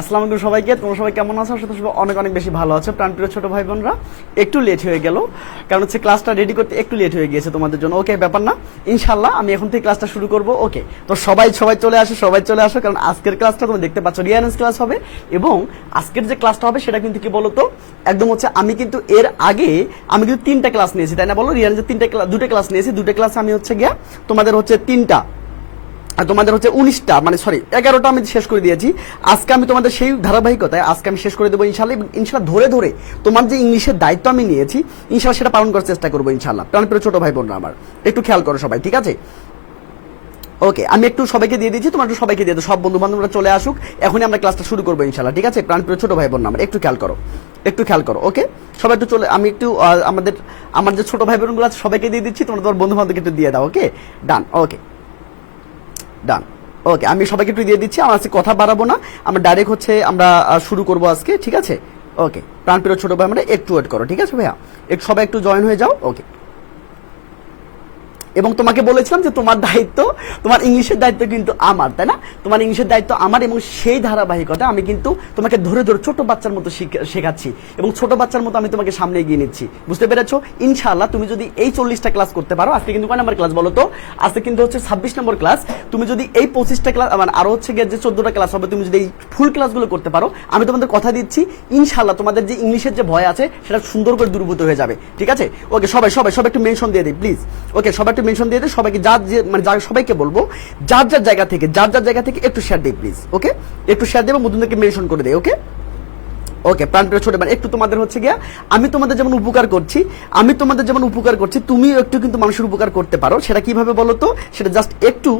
আসসালামু আলাইকুম সবাইকে। তোমরা সবাই কেমন আছো? আশা করি সবাই অনেক অনেক বেশি ভালো আছো। প্রাণপ্রিয় ছোট ভাই বোনরা, একটু লেট হয়ে গেল, কারণ হচ্ছে ক্লাসটা রেডি করতে একটু লেট হয়ে গিয়েছে তোমাদের জন্য। ওকে, ব্যাপার না, ইনশাল্লাহ আমি এখন থেকে ক্লাসটা শুরু করব। ওকে, তো সবাই চলে আসো, কারণ আজকের ক্লাসটা তোমরা দেখতে পাচ্ছ রিয়ারেন্স ক্লাস হবে। এবং আজকের যে ক্লাসটা হবে সেটা কিন্তু কি বলতো, একদম হচ্ছে আমি কিন্তু এর আগে আমি কিন্তু 3টা ক্লাস নিয়েছি, তাই না বলো? রিয়ারেন্সের 2টা ক্লাস নিয়েছি। 2টা ক্লাস আমি হচ্ছে গিয়া তোমাদের হচ্ছে 3টা আর তোমাদের হচ্ছে 19টা, মানে সরি 11টা আমি শেষ করে দিয়েছি। আজকে আমি তোমাদের সেই ধারাবাহিকতায় আজকে আমি শেষ করে দেবো ইনশাল্লাহ। ইনশাল্লাহ ধরে ধরে তোমার যে ইংলিশের দায়িত্ব আমি নিয়েছি ইনশাল্লাহ সেটা পালন করার চেষ্টা করবো ইনশাল্লাহ। প্রাণপ্রিয় ছোট ভাই বোনরা আমার, একটু খেয়াল করো সবাই, ঠিক আছে? ওকে, আমি একটু সবাইকে দিয়ে দিচ্ছি, তোমার একটু সবাইকে দিয়ে দাও, সব বন্ধু বান্ধবরা চলে আসুক, এখনই আমরা ক্লাসটা শুরু করবো ইনশাল্লাহ, ঠিক আছে? প্রাণপ্রিয় ছোট ভাই বোন আমার, একটু খেয়াল করো, একটু খেয়াল করো। ওকে, সবাই একটু চলে, আমি একটু আমার যে ছোট ভাই বোনগুলো আছে সবাইকে দিয়ে দিচ্ছি, তোমরা তোমার বন্ধু বান্ধবকে একটু দিয়ে দাও। ওকে, ডান। ওকে, ডান। ওকে, আমি সবাইকে একটু দিয়ে দিচ্ছি, আমার আজকে কথা বাড়াবো না, আমরা ডাইরেক্ট হচ্ছে আমরা শুরু করবো আজকে, ঠিক আছে? ওকে, প্রাণপ্রিয় ছোট ভাই আমরা একটু ওয়েট করো, ঠিক আছে ভাইয়া? একটু সবাই একটু জয়েন হয়ে যাও। ওকে, এবং তোমাকে বলেছিলাম যে তোমার দায়িত্ব, তোমার ইংলিশের দায়িত্ব কিন্তু আমার, তাই না? তোমার ইংলিশের দায়িত্ব আমার, এবং সেই ধারাবাহিকতা আমি কিন্তু তোমাকে ধরে ধরে ছোট বাচ্চার মতো শেখাচ্ছি, এবং ছোট বাচ্চার মতো আমি তোমাকে সামনে এগিয়ে নিচ্ছি, বুঝতে পেরেছো? ইনশাআল্লাহ তুমি যদি এই 40টা ক্লাস করতে পারো, আজকে কিন্তু কয় নাম্বার ক্লাস বলো তো? আজকে কিন্তু হচ্ছে 26 নম্বর ক্লাস। তুমি যদি এই 25টা ক্লাস, মানে আরো হচ্ছে গিয়ে যে 14টা ক্লাস হবে, তুমি যদি এই ফুল ক্লাসগুলো করতে পারো, আমি তোমাদের কথা দিচ্ছি ইনশাআল্লাহ তোমাদের যে ইংলিশের যে ভয় আছে সেটা সুন্দর করে দূরীভূত হয়ে যাবে, ঠিক আছে? ওকে, সবাই সবাই সবাই একটু মেনশন দিয়ে দিই প্লিজ। ওকে, সবাই মেনশন দিয়ে দেয় সবাইকে, মানে সবাইকে বলবো যার যার জায়গা থেকে একটু শেয়ার দেই প্লিজ। ওকে, একটু শেয়ার দেবো, মুদুনদেরকে মেনশন করে দেয়। ওকে, ওকে, প্রাণপ্রিয় ছোট মানে একটু তোমাদের হচ্ছে গিয়া, আমি তোমাদের যেমন উপকার করছি তুমিও একটু কিন্তু মানুষের উপকার করতে পারো। সেটা কিভাবে বলো তো? সেটা জাস্ট একটু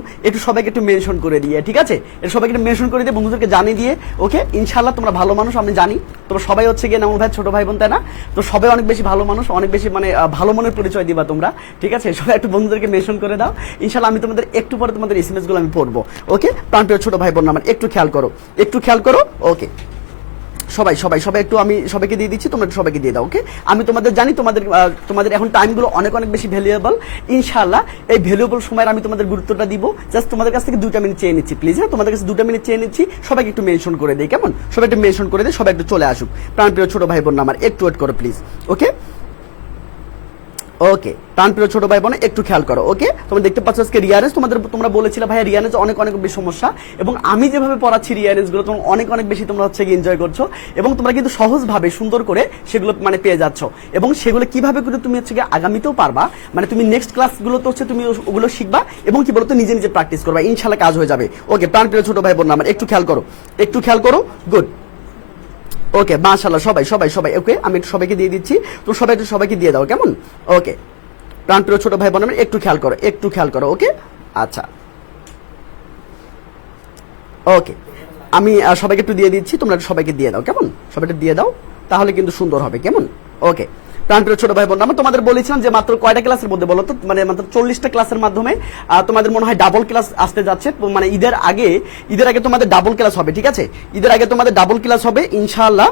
সবাইকে একটু মেনশন করে দিয়ে, ঠিক আছে? এটা সবাইকে একটু মেনশন করে দিয়ে, বন্ধুদেরকে জানিয়ে দিয়ে। ওকে, ইনশাআল্লাহ তোমরা ভালো মানুষ, আমি জানি তোমরা সবাই হচ্ছে গিয়ে নামুল ভাই ছোট ভাই বোন, তাই না? তো সবাই অনেক বেশি ভালো মানুষ, অনেক বেশি মানে ভালো মনের পরিচয় দিবা তোমরা, ঠিক আছে? সবাই একটু বন্ধুদেরকে মেনশন করে দাও ইনশাআল্লাহ। আমি তোমাদের একটু পরে তোমাদের এসএমএস গুলো আমি পড়বো। ওকে, প্রাণপ্রিয় ছোট ভাই বোন আমার, একটু খেয়াল করো। ওকে, সবাই সবাই সবাই একটু, আমি সবাইকে দিয়ে দিচ্ছি, তোমরা সবাইকে দিয়ে দাও। ওকে, আমি তোমাদের জানি তোমাদের এখন টাইমগুলো অনেক অনেক বেশি ভ্যালুয়েবল। ইনশাআল্লাহ এই ভ্যালুয়েবল সময়ের আমি তোমাদের গুরুত্বটা দিব। জাস্ট তোমাদের কাছ থেকে 2টা মিনিট চেয়ে নিচ্ছি প্লিজ। হ্যাঁ, তোমাদের কাছে 2টা মিনিট চেয়ে নিচ্ছি, সবাইকে একটু মেনশন করে দেই, কেমন? সবাই একটু মেনশন করে দেয়, সবাই একটু চলে আসুক। প্রাণপ্রিয় ছোট ভাই বোন আমার, একটু ওয়েট করো প্লিজ। ওকে, ওকে, প্রাণপ্রিয় ছোট ভাই বোন একটু খেয়াল করো। ওকে, তোমরা দেখতে পাচ্ছ আজকে রিয়ারেন্স, তোমরা বলেছিলে ভাইয়া রিয়ারেন্স অনেক অনেক বেশি সমস্যা, এবং আমি যেভাবে পড়াচ্ছি রিয়ারেন্স গুলো তোমরা অনেক অনেক বেশি তোমরা হচ্ছে এনজয় করছো, এবং তোমরা কিন্তু সহজভাবে সুন্দর করে সেগুলো মানে পেয়ে যাচ্ছ, এবং সেগুলো কিভাবে করে তুমি হচ্ছে আগামীতেও পারবা, মানে তুমি নেক্সট ক্লাসগুলোতে হচ্ছে তুমি ওগুলো শিখবা, এবং কি বলতো নিজে নিজে প্র্যাকটিস করবা, ইনশাআল্লাহ কাজ হয়ে যাবে। ওকে, প্রাণপ্রিয় ছোট ভাই বোন আমার একটু খেয়াল করো, গুড। ওকে, মাশাআল্লাহ, সবাই সবাই সবাই ওকে, আমি একটু সবাইকে দিয়ে দিচ্ছি, তো সবাই একটু সবাইকে দিয়ে দাও, কেমন? ওকে, প্রাণপ্রিয় ছোট ভাই বোন একটু খেয়াল করো। ওকে, আচ্ছা, ওকে, আমি সবাইকে একটু দিয়ে দিচ্ছি, তোমরা সবাইকে দিয়ে দাও, কেমন? সবাইকে দিয়ে দাও, তাহলে কিন্তু সুন্দর হবে, কেমন? ওকে, প্রাণপ্রিয় ছোট ভাই বোন আমরা তোমাদের বলেছিলাম যে মাত্র কয়টা ক্লাসের মধ্যে বলো তো, মানে মাত্র 40টা ক্লাসের মাধ্যমে তোমাদের মনে হয় ডাবল ক্লাস আসতে যাচ্ছে, মানে ঈদের আগে তোমাদের ডাবল ক্লাস হবে, ঠিক আছে? ঈদের আগে তোমাদের ডাবল ক্লাস হবে ইনশাআল্লাহ।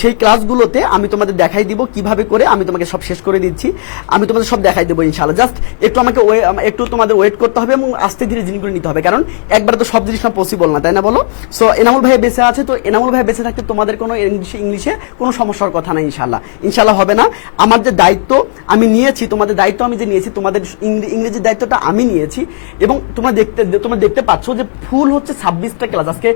সেই ক্লাসগুলোতে আমি তোমাদের দেখাই দিব কিভাবে করে, আমি তোমাকে সব শেষ করে দিচ্ছি, আমি তোমাদের সব দেখাই দেবো ইনশাআল্লাহ। জাস্ট একটু আমাকে একটু তোমাদের ওয়েট করতে হবে, এবং আস্তে ধীরে জিনিসগুলো নিতে হবে, কারণ একবারে তো সব জিনিস না পসিবল না, তাই না বলো? সো এনামুল ভাই বেঁচে আছে, তো এনামুল ভাই বেঁচে থাকতে তোমাদের কোনো ইংলিশে কোনো সমস্যার কথা নাই ইনশাআল্লাহ হবে না। আমার যে দায়িত্ব আমি নিয়েছি, তোমাদের দায়িত্ব আমি যে নিয়েছি, তোমাদের ইংরেজির দায়িত্বটা আমি নিয়েছি, এবং তোমরা দেখতে পাচ্ছ যে ফুল হচ্ছে 26টা ক্লাস, আজকে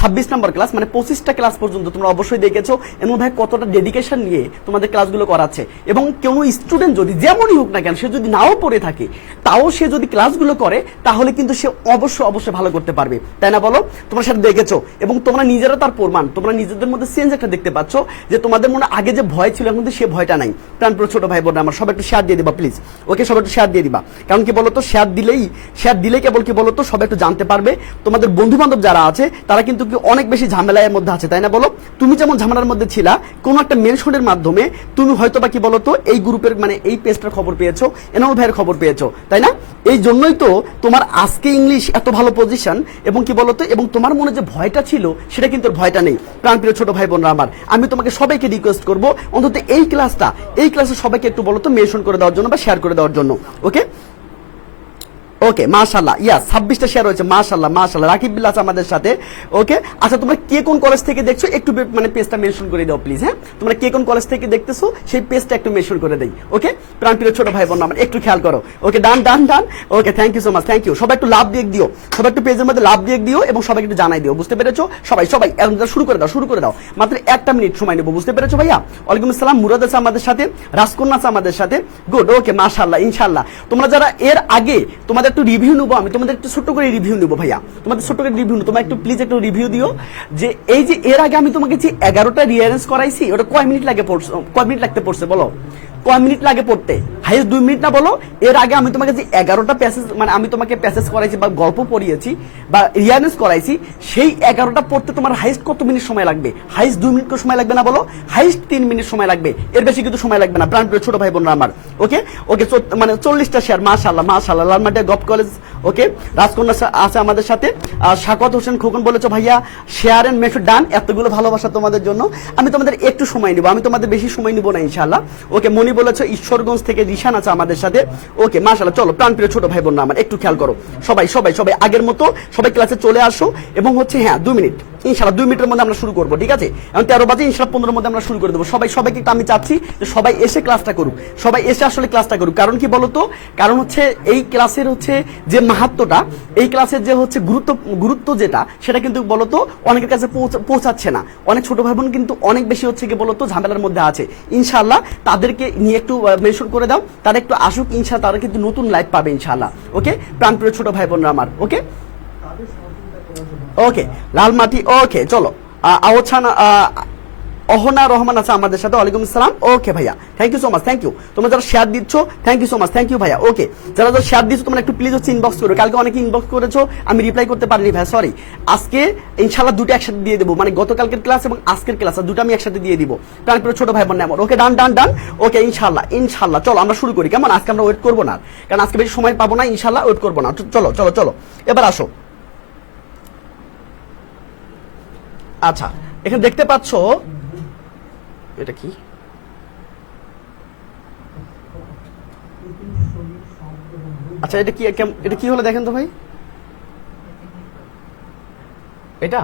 26 নম্বর ক্লাস, মানে 25টা ক্লাস পর্যন্ত তোমরা অবশ্যই দেখেছো এমন ভাই কতটা ডেডিকেশন নিয়ে তোমাদের ক্লাসগুলো করাচ্ছে, এবং কোনো স্টুডেন্ট যদি যেমনই হোক না কেন, সে যদি নাও পড়ে থাকে, তাও সে যদি ক্লাসগুলো করে, তাহলে কিন্তু সে অবশ্যই ভালো করতে পারবে, তাই না বলো? তোমরা সেটা দেখেছো, এবং তোমরা নিজেরা তার প্রমাণ, তোমরা নিজেদের মধ্যে চেঞ্জ একটা দেখতে পাচ্ছ, যে তোমাদের মনে আগে যে ভয় ছিল এখন সে ভয়টা নাই। প্রাণপ্রিয় ছোট ভাই বোন আমার, সবাই একটু শেয়ার দিয়ে দিবা প্লিজ। ওকে, সবাই একটু শেয়ার দিয়ে দিবা, কারণ কি বলতো, শেয়ার দিলে কেবল কি বলতো সবাই একটু জানতে পারবে, তোমাদের বন্ধু বান্ধব যারা আছে তারা কিন্তু অনেক বেশি ঝামেলার মধ্যে আছে, তাই না বলো? তুমি যেমন ঝামেলার মধ্যে ছিলা, কোন একটা মেনশনের মাধ্যমে তুমি হয়তো বা কি বলতো এই গ্রুপের মানে এই পেজটার খবর পেয়েছো, এনামুল ভাইয়ের খবর পেয়েছো, তাই না? এই জন্যই তো তোমার আজকে ইংলিশ এত ভালো পজিশন, এবং কি বলতো, এবং তোমার মনে যে ভয়টা ছিল সেটা কিন্তু ভয়টা নেই। প্রাণপ্রিয় ছোট ভাই বোনরা আমার, আমি তোমাকে সবাইকে রিকোয়েস্ট করবো অন্তত এই ক্লাসে সবাইকে একটু বলতো মেনশন করে দেওয়ার জন্য বা শেয়ার করে দেওয়ার জন্য। ওকে, ওকে মাশাআল্লাহ, ইয়াস 26টা শেয়ার হয়েছে, মাশাআল্লাহ মাশাআল্লাহ। রাকিব বিল্লাহ আছে আমাদের সাথে। ওকে আচ্ছা, তোমরা কে কোন কলেজ থেকে দেখছো একটু মানে পেজটা মেনশন করে দাও প্লিজ। হ্যাঁ, তোমরা কে কোন কলেজ থেকে দেখতেছো সেই পেজটা একটু মেনশন করে দেই। ওকে প্রাণপ্রিয় ছোট ভাই বোন আমার একটু খেয়াল করো। Okay done done done. Okay thank you so much, thank you. সবাই একটু লাভ দিয়ে দিও, সবাই একটু পেজের মধ্যে লাভ দিয়ে দিও এবং সবাই একটু জানাই দিও। বুঝতে পেরেছো সবাই? সবাই এখন শুরু করে দাও, শুরু করে দাও। মাত্র 1 মিনিট সময় নেবো। বুঝতে পেরেছো ভাইয়া? ওয়ালাইকুম আসসালাম। মুরাদ আছে আমাদের সাথে, রাজকন্যা আছে আমাদের সাথে। গুড। ওকে মাশাআল্লাহ ইনশাআল্লাহ। তোমরা যারা এর আগে তোমাদের একটু রিভিউ নেবো, আমি তোমাদের একটু ছোট্ট করে রিভিউ নেবো ভাইয়া, তোমাদের ছোট্ট করে রিভিউ নেবো। তোমরা একটু প্লিজ একটু রিভিউ দিও যে এই যে এর আগে আমি তোমাকে যে 11টা রিঅ্যারেঞ্জ করাইছি ওটা কয় মিনিট লাগে পড়ছে, কয় মিনিট লাগতে পড়ছে বলো? কয় মিনিট লাগে পড়তে? হাইয়েস্ট 2 মিনিট না বলো? এর আগে আমি তোমাকে যে 11টা প্যাসেজ মানে আমি তোমাকে প্যাসেজ করাইছি বা গল্প পড়িয়েছি বা রিয়ারেঞ্জ করাইছি, সেই 11টা পড়তে তোমার হাইয়েস্ট কত মিনিট সময় লাগবে? হাইয়েস্ট 2 মিনিট সময় লাগবে না বলো? হাইয়েস্ট 3 মিনিট সময় লাগবে, এর বেশি কিন্তু সময় লাগবে না প্রাণপ্রিয় ছোট ভাই বোনরা আমার। ওকে ওকে মানে 40টা শেয়ার, মাশাআল্লাহ মাশাআল্লাহ। Lalmatia gov college. ওকে রাজকন্যা আছে আমাদের সাথে। শাকত হোসেন খোকন বলেছো ভাইয়া শেয়ার এন্ড মেক ডান। এতগুলো ভালোবাসা তোমাদের জন্য। আমি তোমাদের একটু সময় নিব, আমি তোমাদের বেশি সময় নিব না ইনশাআল্লাহ। ওকে মনি বলেছো ঈশ্বরগঞ্জ থেকে রিশান আছে আমাদের সাথে। ওকে মাশাআল্লাহ। চলো প্রাণপ্রিয় ছোট ভাই বোনরা আমার একটু খেয়াল করো, সবাই সবাই সবাই আগের মতো সবাই ক্লাসে চলে আসো এবং হচ্ছে হ্যাঁ 2 মিনিট ইনশাআল্লাহ 2 মিনিটের মধ্যে আমরা শুরু করবো, ঠিক আছে? এখন 13 বাজে, ইনশাআল্লাহ 15 মধ্যে আমরা শুরু করে দেবো। সবাইকে একটু আমি চাচ্ছি যে সবাই এসে ক্লাসটা করুক, সবাই এসে আসলে ক্লাসটা করুক। কারণ কি বলতো? কারণ হচ্ছে এই ক্লাসের হচ্ছে যে মাহাত্ম্যটা, এই ক্লাসের যে হচ্ছে গুরুত্ব যেটা, সেটা কিন্তু বলতো অনেকের কাছে পৌঁছাচ্ছে না। অনেক ছোট ভাই বোন কিন্তু অনেক বেশি হচ্ছে কি বলতো ঝামেলার মধ্যে আছে। ইনশাআল্লাহ তাদেরকে নিয়ে একটু মেনশন করে দাও, তারা একটু আসুক ইনশাআল্লাহ, তারা কিন্তু নতুন লাইফ পাবে ইনশাআল্লাহ। ওকে প্রাণপ্রিয় ছোট ভাই বোনরা আমার। ওকে ওকে লালমাটি। ওকে চলো আওছান অহনা রহমান আছে আমাদের সাথে। ওয়ালাইকুম আসসালাম। ওকে ভাইয়া thank you so much, thank you. তোমরা যারা শেয়ার দিচ্ছ thank you so much, thank you ভাইয়া। ওকে যারা যারা শেয়ার দিচ্ছ তোমরা একটু প্লিজ হচ্ছে ইনবক্স করো। কালকে অনেকে ইনবক্স করেছো, আমি রিপ্লাই করতে পারিনি ভাই, সরি। আজকে ইনশাআল্লাহ দুটো একসাথে দিয়ে দেবো, মানে গতকালকের ক্লাস এবং আজকের ক্লাস দুটো আমি একসাথে দিয়ে দিব প্রাণপ্রিয় ছোট ভাই বোন আমার। ওকে ডান ডান ডান। ওকে ইনশাআল্লাহ ইনশাআল্লাহ। চলো আমরা শুরু করি কেমন? আজকে আমরা ওয়েট করবো না, কারণ আজকে বেশি সময় পাবো না ইনশাআল্লাহ, ওয়েট করবো না। চলো চলো চলো এবার আসো। আচ্ছা এখানে দেখতে পাচ্ছ এটা কি? আচ্ছা এটা কি, এটা কি হলো দেখেন তো ভাই এটা?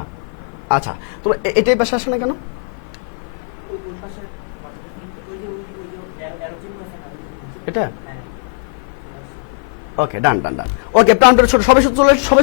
আচ্ছা তো এটাই পাশে আসে না কেন? এটা ওকে ডান ডান ডান। ওকে প্রাণপ্রিয় ছোট সবাই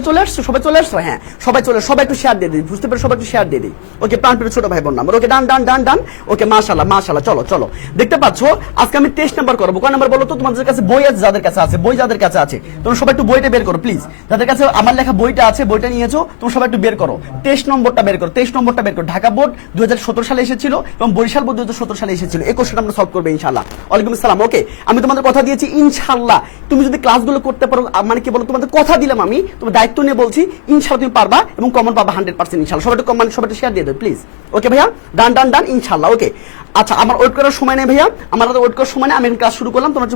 চলে আসছো, সবাই চলে আসছো। হ্যাঁ সবাই চলে, সবাই একটু শেয়ার দিয়ে দিই। বুঝতে পারে সবাই একটু শেয়ার দিয়ে দিই। ওকে প্রাণপ্রিয় ছোট ভাই বোন নাম্বার। ওকে ডান ডান ডান ডান। ওকে মাশাআল্লাহ মাশাআল্লাহ। চলো চলো দেখতে পাচ্ছো আজকে আমি টেস্ট নাম্বার করবো। কয় নাম্বার বলো তো? তোমাদের কাছে বই আছে, যাদের কাছে আছে বই, যাদের কাছে আছে তোমরা সবাই একটু বইটা বের করো প্লিজ। যাদের কাছে আমার লেখা বইটা আছে, বইটা নিয়েছো তোমরা সবাই একটু বের করো। টেস্ট নম্বরটা বের করো, টেস্ট নম্বরটা বের করো। ঢাকা বোর্ড 2017 সালে এসেছিল এবং বরিশাল বোর্ড 2017 সালে এসেছিল। এই কোশ্চেনটা আমরা সলভ করবো ইনশাআল্লাহ। ওয়ালাইকুম আসসালাম। ওকে আমি তোমাদের কথা দিয়েছি ইনশাআল্লাহ তুমি যদি ক্লাসগুলো করতে পারো, মানে কি বলো তোমাদের কথা দিলাম আমি, তোমার দায়িত্ব নিয়ে বলছি ইনশাআল্লাহ তুমি পারবা এবং কমন পাবা 100% ইনশাআল্লাহ। সবাই একটু কমেন্ট, সবাই একটু শেয়ার দিয়ে দাও প্লিজ। ওকে ভাইয়া ডান ডান ডান ইনশাআল্লাহ। ওকে আচ্ছা আমার ওয়েট করার সময় নেই ভাইয়া, আমার ওয়েট করার সময় নেই, আমি ক্লাস শুরু করলাম, তোমরা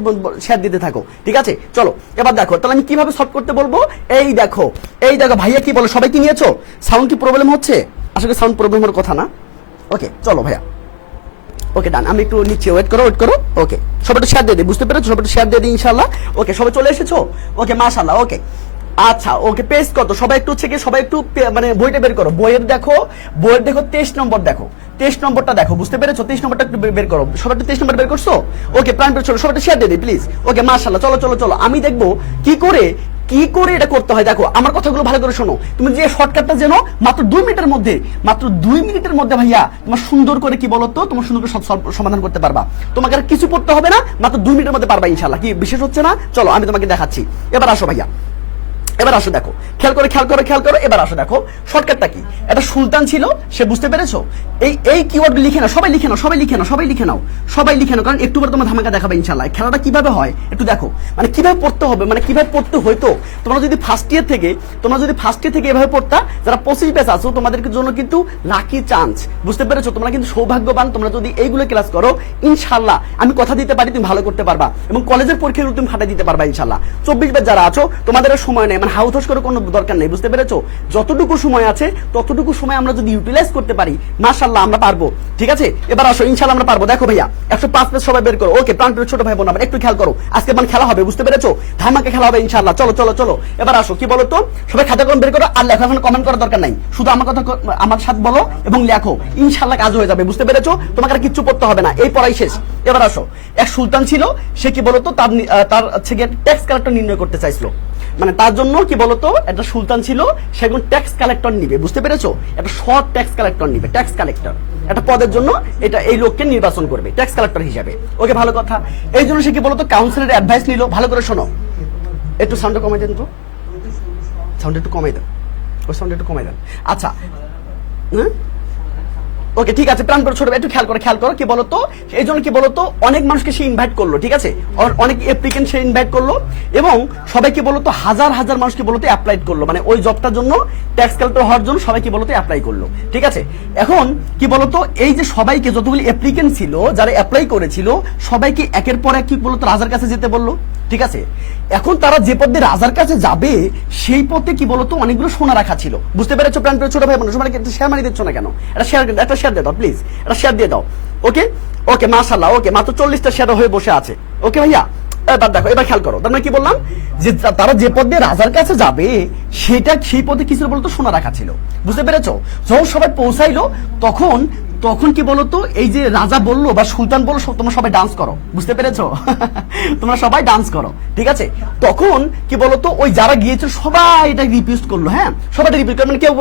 শেয়ার দিতে থাকো, ঠিক আছে? চলো এবার দেখো তাহলে আমি কিভাবে সলভ করতে বলবো। এই দেখো ভাইয়া কি বলো, সবাই কি নিয়েছো? সাউন্ড কি প্রবলেম হচ্ছে? আসলে সাউন্ড প্রবলেম হওয়ার কথা না। ওকে চলো ভাইয়া। ওকে ডান, আমি একটু নিচে ওয়েট করো। ওকে সবাই একটু শেয়ার দিয়ে দিই। বুঝতে পেরেছো? সবাই একটু শেয়ার দিয়ে দিই ইনশাআল্লাহ। ওকে সবাই চলে এসেছো? ওকে মাশাআল্লাহ। ওকে আচ্ছা ওকে পেজ কত? সবাই একটু হচ্ছে কি সবাই একটু মানে বইটা বের করো। বইয়ের দেখো 23 নম্বর দেখো, 23 নম্বরটা দেখো। বুঝতে পেরেছো? 23 নম্বরটা একটু বের করো। সবাই একটু 23 নম্বর বের করছো? ওকে প্রাণপ্রিয় চলো সবাই একটু শেয়ার দিয়ে দিই প্লিজ। ওকে মাশাআল্লাহ। চলো চলো চলো আমি দেখবো কি করে এটা করতে হয়। দেখো আমার কথাগুলো ভালো করে শোনো। তুমি যে শর্টকাটটা জানো মাত্র 2 মিনিটের মধ্যে, মাত্র 2 মিনিটের মধ্যে ভাইয়া তোমার সুন্দর করে কি বলতো, তোমার সুন্দর করে সমাধান করতে পারবা। তোমাকে আর কিছু পড়তে হবে না, মাত্র 2 মিনিটের মধ্যে পারবা ইনশাআল্লাহ। কি বিশেষ হচ্ছে না? চলো আমি তোমাকে দেখাচ্ছি। এবার আসো ভাইয়া, এবার আসো দেখো, খেয়াল করো। এবার আসো দেখো শর্টকাটটা কি। এটা সুলতান ছিল, সে বুঝতে পেরেছো? এই কিওয়ার্ড লিখে নাও, সবাই লিখে নাও, কারণ একটু পরে তোমার ধামাকা দেখাবে ইনশাআল্লাহ। খেলাটা কিভাবে হয় একটু দেখো, মানে কিভাবে পড়তে হবে, মানে কিভাবে পড়তে হইতো। তোমরা যদি ফার্স্ট ইয়ার থেকে এভাবে পড়তা, যারা 25 ব্যাচ আছো তোমাদের জন্য কিন্তু লাকি চান্স। বুঝতে পেরেছো? তোমরা কিন্তু সৌভাগ্যবান, তোমরা যদি এইগুলো ক্লাস করো ইনশাআল্লাহ। আমি কথা দিতে পারি তুমি ভালো করতে পারবা এবং কলেজের পরীক্ষাগুলো তুমি ফাটাই দিতে পারবা ইনশাআল্লাহ। 24 ব্যাচ যারা আছো তোমাদের সময় নেই, মানে হাউথস করে কোনো দরকার নেই, বুঝতে পেরেছো? যতটুকু সময় আছে ততটুকু সময় আমরা যদি ইউটিলাইজ করতে পারি, মাশাআল্লাহ আমরা পারবো। ঠিক আছে, এবার আসো, ইনশাআল্লাহ আমরা পারবো। দেখো ভাইয়া 105 পেজ সবাই বের করো। ওকে, প্রাণপ্রিয় ছোট ভাই বোন আমার একটু খেয়াল করো, আজকে মানে খেলা হবে, বুঝতে পেরেছো? ধামাকা খেলা হবে ইনশাআল্লাহ। চলো চলো চলো, এবার আসো, কি বলো তো, সবাই খাতা কলম বের করো, আর লেখো, এখন কমেন্ট করার দরকার নাই, শুধু আমার কথা আমার সাথে বলো এবং লেখো, ইনশাআল্লাহ কাজ হয়ে যাবে, বুঝতে পেরেছো? তোমাকে আর কিচ্ছু পড়তে হবে না, এই পড়াই শেষ। এবার আসো, এক সুলতান ছিল, সে কি বলতো তার হচ্ছে গিয়ে ট্যাক্স কালেক্টর নির্ণয় করতে চাইছিল। মানে তার জন্য কি বলতো, একটা সুলতান ছিল, সে এখন ট্যাক্স কালেক্টর নিবে, বুঝতে পেরেছো? একটা সৎ ট্যাক্স কালেক্টর নিবে, ট্যাক্স কালেক্টর একটা পদের জন্য এটা এই লোককে নির্বাচন করবে ট্যাক্স কালেক্টর হিসাবে। ওকে, ভালো কথা। এই জন্য সে কি বলতো কাউন্সিলের অ্যাডভাইস নিল। ভালো করে শোনো, একটু সাউন্ডটা কমাই দেন তো, সাউন্ড একটু কমাই দেন, ওই সাউন্ড একটু কমাই দেন। আচ্ছা, হ্যাঁ, ওকে, ঠিক আছে। প্রাণ করে ছোট একটু খেয়াল করো, কি বলতো, এই জন্য কি বলতো অনেক মানুষকে সে ইনভাইট করলো, ঠিক আছে, অনেক অ্যাপ্লিকেন্ট সে ইনভাইট করলো, এবং সবাই কি বলতো হাজার হাজার মানুষ কি বলতো অ্যাপ্লাই করলো, মানে ওই জবটার জন্য ট্যাক্স কালেক্টর হওয়ার জন্য সবাই কি বলতো অ্যাপ্লাই করলো। ঠিক আছে, এখন কি বলতো এই যে সবাইকে যতগুলি অ্যাপ্লিকেন্ট ছিল যারা অ্যাপ্লাই করেছিল সবাইকে একের পর এক কি বলতো রাজার কাছে যেতে বললো। ঠিক আছে, এখন তারা যে পথে রাজার কাছে যাবে সেই পথে কি বলতো অনেকগুলো সোনা রাখা ছিল, বুঝতে পেরেছো? প্রাণ ছোট ভাই বোন সবাই শেয়ার মারি দিচ্ছ না কেন? একটা শেয়ার দিয়ে দাও প্লিজ, একটা শেয়ার দিয়ে দাও। ওকে ওকে, মাশাআল্লাহ। ওকে, মাত্র 40টা শেয়ার হয়ে বসে আছে। ওকে ভাইয়া, এবার দেখো, এবার খেয়াল করো, তার মানে কি বললাম যে তারা যে পথ দিয়ে রাজার কাছে যাবে সেই পথে কিছু বলতো সোনা রাখা ছিল, বুঝতে পেরেছো? যখন সবাই পৌঁছাইলো তখন কি বলতো এই যে রাজা বললো বা সুলতান বললো তোমরা সবাই ডান্স করো, বুঝতে পেরেছো? তোমরা সবাই ডান্স করো, ঠিক আছে। তখন কি বলতো ওই যারা গিয়েছিল সবাই এটা রিপিউজ করলো, হ্যাঁ, সবাই রিপিউজ করবে, মানে কেউ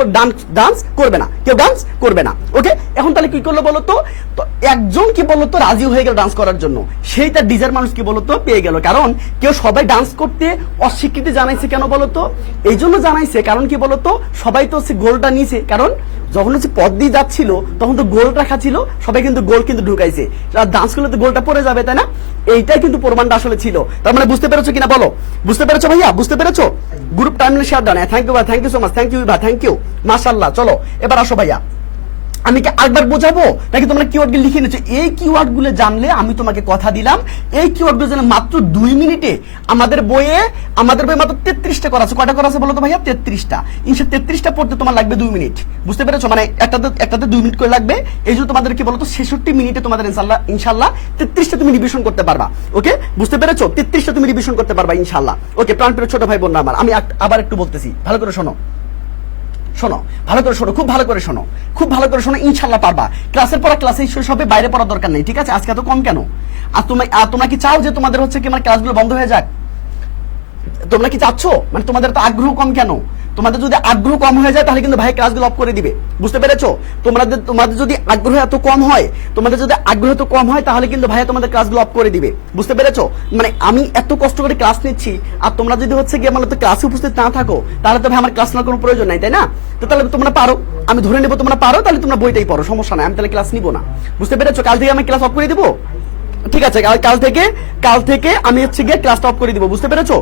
ডান্স করবে না, কেউ ডান্স করবে না। ওকে, এখন তাহলে কি করলো বলতো, তো একজন কি বলতো রাজি হয়ে গেল ডান্স করার জন্য, সেই তার ডিজার মানুষ কি বলতো পেয়ে গেল, কারণ কেউ সবাই ডান্স করতে অস্বীকৃতি জানাইছে কেন বলতো, এই জন্য জানাইছে কারণ কি বলতো সবাই তো হচ্ছে গোলটা নিছে, কারণ যখন হচ্ছে পদ দিয়ে যাচ্ছিল তখন তো গোল রাখা ছিল, সবাই কিন্তু গোল কিন্তু ঢুকাইছে, ডান্স করলে তো গোলটা পড়ে যাবে, তাই না? এইটাই কিন্তু প্রমাণটা আসলে ছিল। তার মানে বুঝতে পেরেছো কিনা বলো? বুঝতে পেরেছো ভাইয়া? বুঝতে পেরেছো? Group timely share done, thank you ভাই, thank you so much, thank you ভাই, থ্যাংক ইউ, মাশাআল্লাহ। চলো এবার আসো ভাইয়া, আমি কি আরেকবার বোঝাবো নাকি তোমরা কিওয়ার্ড গুলো লিখে নিচ্ছ? এই কিওয়ার্ড গুলো জানলে আমি তোমাকে কথা দিলাম, এই কিওয়ার্ড গুলো জানলে মাত্র 2 মিনিটে আমাদের বইয়ে মাত্র 33টা করা আছে। কয়টা করা আছে বলো তো ভাইয়া? 33টা। 33টা পড়তে তোমার লাগবে 2 মিনিট, বুঝতে পেরেছো? মানে একটাতে 2 মিনিট করে লাগবে। এই জন্য তোমাদের কি বলতো 66 মিনিটে তোমাদের ইনশাআল্লাহ 33টা তুমি রিভিশন করতে পারবা। ওকে, বুঝতে পেরেছো? 33টা তুমি রিভিশন করতে পারবা ইনশাআল্লাহ। ওকে, প্রাণপ্রিয় ছোট ভাই বোন আমার, আমি আবার একটু বলতেছি, ভালো করে শোনো, ভালো করে শোনো, খুব ভালো করে শোনো, ইনশাআল্লাহ পারবা। ক্লাসের পর ক্লাসে শেষ হবে, বাইরে পড়ার দরকার নেই, ঠিক আছে? আজকে এত কম কেন? আর তোমরা কি চাও যে তোমাদের হচ্ছে কি মানে ক্লাসগুলো বন্ধ হয়ে যাক? তোমরা কি চাচ্ছ? মানে তোমাদের তো আগ্রহ কম কেন? তোমাদের যদি আগ্রহ কম হয়ে যায় তাহলে কিন্তু ভাই ক্লাসগুলো অফ করে দিবে, বুঝতে পেরেছো? তোমাদের যদি আগ্রহ এত কম হয়, তাহলে কিন্তু ভাই তোমাদের ক্লাসগুলো অফ করে দিবে, বুঝতে পেরেছো? মানে আমি এত কষ্ট করে ক্লাস নিচ্ছি আর তোমরা যদি হচ্ছে গিয়ে মানে তো ক্লাসে উপস্থিত না থাকো তাহলে তো ভাই আমার ক্লাস নেওয়ার কোনো প্রয়োজন নাই, তাই না? তো তাহলে তোমরা পারো, আমি ধরে নেবো তোমরা পারো, তাহলে তোমরা বইটাই পড়ো, সমস্যা নাই, আমি তাহলে ক্লাস নিবো না, বুঝতে পেরেছো? কাল থেকে আমি ক্লাস অফ করে দিবো, ঠিক আছে? কাল থেকে আমি হচ্ছে গিয়ে ক্লাসটা অফ করে দিবো, বুঝতে পেরেছো?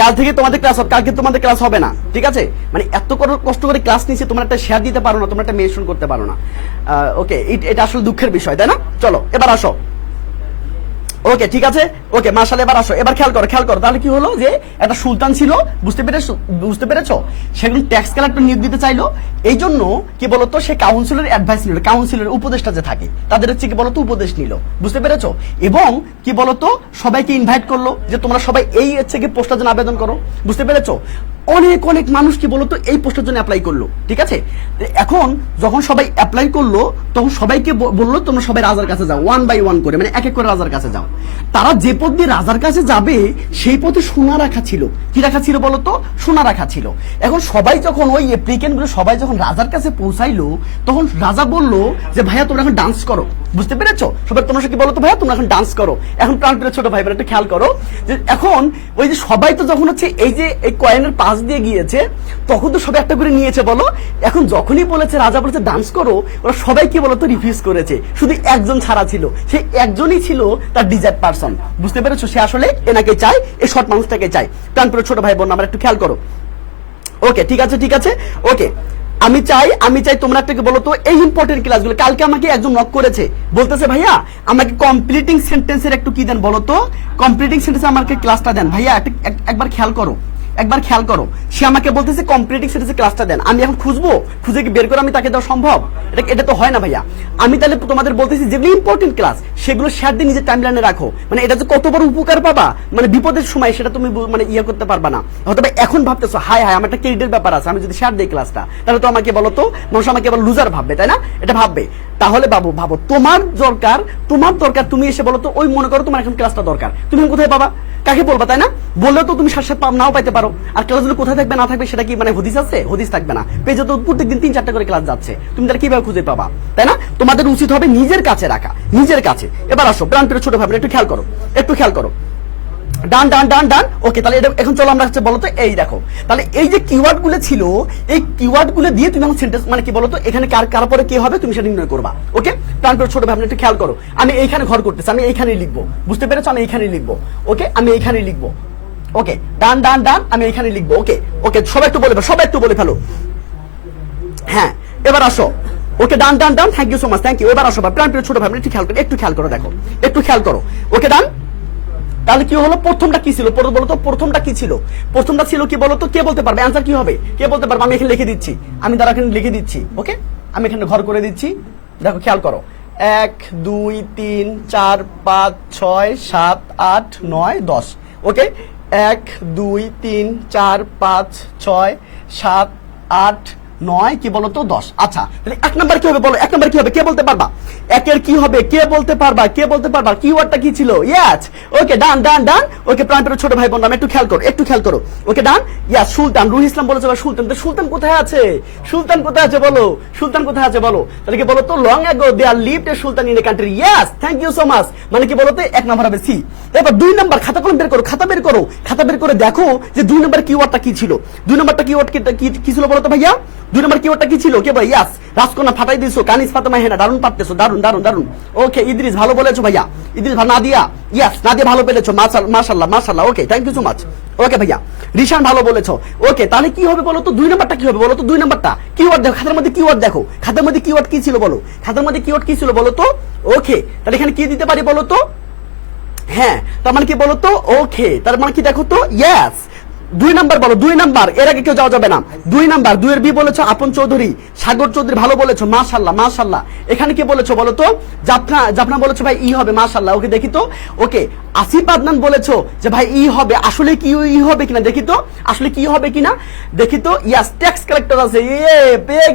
কাল থেকে তোমাদের ক্লাস হবে, কালকে তোমাদের ক্লাস হবে না, ঠিক আছে? মানে এত কষ্ট করে ক্লাস নিচ্ছে, তোমরা একটা শেয়ার দিতে পারো না, তোমরা একটা মেনশন করতে পারো না। ওকে, এটা আসলে দুঃখের বিষয়, তাই না? চলো এবার আসো। ওকে, ঠিক আছে। ওকে, মাশাআল্লাহ, এবার আসো, এবার খেয়াল করো। তাহলে কি হলো যে একটা সুলতান ছিল, বুঝতে পেরেছো? সেগুলো ট্যাক্স কালেক্টর নিয়োগ দিতে চাইলো, এই জন্য কি বলতো সে কাউন্সিলের অ্যাডভাইস নিল, কাউন্সিলের উপদেষ্টা যে থাকে তাদের হচ্ছে কি বলতো উপদেশ নিল, বুঝতে পেরেছো? এবং কি বলতো সবাইকে ইনভাইট করলো যে তোমরা সবাই এই হচ্ছে কি পোস্টার জন্য আবেদন করো, বুঝতে পেরেছো? অনেক মানুষ কি বলতো এই পোস্টের জন্য অ্যাপ্লাই করলো, ঠিক আছে? এখন যখন সবাই অ্যাপ্লাই করলো তখন সবাইকে বললো তোমরা সবাই রাজার কাছে যাও, 1 বাই 1 করে, মানে এক এক করে রাজার কাছে যাও। তারা যে পথ দিয়ে রাজার কাছে যাবে সেই পথে সোনা রাখা ছিল, কি রাখা ছিল বলতো? সোনা রাখা ছিল। এখন সবাই যখন ওই অ্যাপ্লিকেন্ট গুলো সবাই যখন রাজার কাছে পৌঁছাইলো তখন রাজা বললো যে ভাইয়া তোমরা এখন ডান্স করো, বুঝতে পেরেছো? সবাই তোমরা কি বলো তো ভাইয়া তোমরা এখন ডান্স করো। এখন প্রাণপ্রিয় ছোট ভাই বোনেরা একটু খেয়াল করো যে এখন ওই যে সবাই তো যখন হচ্ছে এই যে এই কয়েনের পাশ দিয়ে গিয়েছে তখন তো সবাই একটা করে নিয়েছে, বলো? এখন যখনই বলেছে রাজা বলেছে ডান্স করো, ওরা সবাই কি বলতো রিফিউজ করেছে, শুধু একজন ছাড়া ছিল, সেই একজনই ছিল তার ডিজায়ার পারসন, বুঝতে পেরেছো? সে আসলে এনাকে চাই, এই সৎ মানুষটাকে চাই। প্রাণপ্রিয় ছোট ভাই বোন আমরা একটু খেয়াল করো। ওকে, ঠিক আছে। ওকে, আমি চাই তোমরা একটা বলো তো এই ইম্পর্টেন্ট ক্লাসগুলো। কালকে আমাকে একজন নক করেছে, বলতেছে ভাইয়া আমাকে কমপ্লিটিং সেন্টেন্সের একটু কি দেন বলো তো, কমপ্লিটিং সেন্টেন্স আমাকে ক্লাসটা দেন ভাইয়া, একবার খেয়াল করো। একবার খেয়াল করো, সে আমাকে বলতেছে কম্পিটিটিভ স্ট্যাটাসে ক্লাসটা দেন, আমি এখন খুঁজবো, খুঁজে কি বের করে আমি তাকে দেওয়া সম্ভব? এটা তো হয় না ভাইয়া। আমি তাহলে তোমাদের বলতেছি যেগুলো ইম্পর্টেন্ট ক্লাস সেগুলো শেয়ার দিয়ে নিজের টাইমলাইনে রাখো, মানে এটা যে কত বড় উপকার পাবা, মানে বিপদের সময় সেটা তুমি মানে ইয়ে করতে পারবা না। হয়তো এখন ভাবতেছো হাই হাই আমার একটা ক্রেডিটের ব্যাপার আছে, আমি যদি শেয়ার দিই ক্লাসটা তাহলে তো আমাকে বলো তো মানুষ আমাকে আবার লুজার ভাববে, তাই না? এটা ভাববে। তাহলে ভাবো তোমার দরকার তুমি এসে বলো তো, ওই মনে করো তোমার এখন ক্লাসটা দরকার, তুমি কোথায় পাবা? কাকে বলবা, তাই না? বললেও তো তুমি সাথে নাও পাইতে পারো। আর ক্লাসগুলো কোথায় থাকবে না থাকবে সেটা কি মানে হদিস আছে? হদিস থাকবে না। পেজে তো প্রত্যেকদিন 3-4টা করে ক্লাস যাচ্ছে, তুমি তার কিভাবে খুঁজে পাবা, তাই না? তোমাদের উচিত হবে নিজের কাছে রাখা, নিজের কাছে। এবার আসো প্রাণপ্রিয় ছোট ভাই, একটু খেয়াল করো। ডান ডান ডান ডান। ওকে, তাহলে এটা এখন চলো আমরা হচ্ছে বলো তো, এই দেখো তাহলে এই যে কিওয়ার্ড গুলো ছিল, এই কিওয়ার্ড গুলো দিয়ে তুমি এখন সেন্টেন্স মানে কি বলো তো, এখানে কার পরে কি হবে তুমি সেটা নির্ণয় করবা। ওকে, প্ল্যান করে ছোট ভাই একটু খেয়াল করো। আমি এইখানে ঘর করতেছি, আমি এইখানেই লিখবো, বুঝতে পেরেছো? আমি এইখানেই লিখবো। ওকে, আমি এইখানেই লিখবো। ওকে, ডান ডান ডান, আমি এইখানে লিখবো। ওকে ওকে, সবাই একটু বলে ফেলো। হ্যাঁ, এবার আসো। Okay, done done done, thank you so much, thank you. এবার আসো প্ল্যান করে ছোট ভাই একটু খেয়াল করো, দেখো একটু খেয়াল করো। ওকে, ডান। তাহলে কি হলো? প্রথমটা কি ছিল বলতো? প্রথমটা কি ছিল? প্রথমটা ছিল কি বলতো? কে বলতে পারবে? অ্যান্সার কি হবে? কে বলতে পারবে? আমি এখানে লিখে দিচ্ছি, আমি দ্বারা এখানে লিখে দিচ্ছি। ওকে, আমি এখানে ঘর করে দিচ্ছি। দেখো খেয়াল করো, 1 2 3 4 5 6 7 8 9 10। ওকে, 1 2 3 4 5 6 7 8 9 কি বলতো 10। আচ্ছা, তাহলে 1 নাম্বার কি হবে বলো? 1 নাম্বার কি হবে? কে বলতে পারবা? 1 এর কি হবে? কে বলতে পারবা? কিওয়ার্ডটা কি ছিল? ইয়েস। ওকে, ডান ডান ডান। ওকে, প্রাণপ্রিয় ছোট ভাই বোনরা একটু খেয়াল করো। ওকে, ডান। ইয়েস, সুলতান। রুহি ইসলাম বলেছে সুলতান। তো সুলতান কোথায় আছে? বলো। তাহলে কি বলো তো, long ago there lived a sultan in a country. Yes, thank you so much. মানে কি বলো তো, 1 নাম্বার হবে সি। এবার 2 নাম্বার, খাতা কলম বের করো, খাতা বের করে দেখো যে 2 নাম্বার কিওয়ার্ডটা কি ছিল। 2 নাম্বারটা কিওয়ার্ড কি ছিল বলো তো ভাইয়া? 2 নাম্বার কিওয়ার্ডটা কি ছিল? কে ভাই? ইয়াস, রাজকন্যা ফাটাই দিছো, কানিস ফাতেমা হেনা, দারুণ পারতেছো, দারুণ। ওকে, ইদ্রিস ভালো বলেছো ভাইয়া, নাদিয়া, ইয়াস নাদিয়া ভালো পেলেছো, মাশাআল্লাহ। ওকে, থ্যাংক ইউ সো মাচ। ওকে ভাইয়া, রিশান ভালো বলেছো। ওকে, তাহলে কি হবে বলো তো? 2 নাম্বারটা কি হবে বলো তো? 2 নাম্বারটা কিওয়ার্ড দেখো, খাতার মধ্যে কিওয়ার্ড দেখো, খাতার মধ্যে কিওয়ার্ড কি ছিল বলো তো? ওকে, তাহলে এখানে কি দিতে পারি বলো তো? হ্যাঁ, তার মানে কি বলো তো? ওকে, তার মানে কি দেখো তো? ইয়েস। 2 নাম্বার বলো, 2 নাম্বার, এর আগে কেউ যাওয়া যাবে না। 2 নাম্বার, 2 এর বি বলেছো আপন চৌধুরী, সাগর চৌধুরী ভালো বলেছো, মাশাআল্লাহ। এখানে কি বলেছো বলো তো? জাফনা বলেছো ভাই ই হবে, মাশাআল্লাহ। ওকে, দেখি তো। ওকে, আসিফ আদনান বলেছো যে ভাই ই হবে, আসলে কি ই হবে কিনা দেখি তো, দেখি তো। ইয়াস, ট্যাক্স কালেক্টর আছে, পেয়ে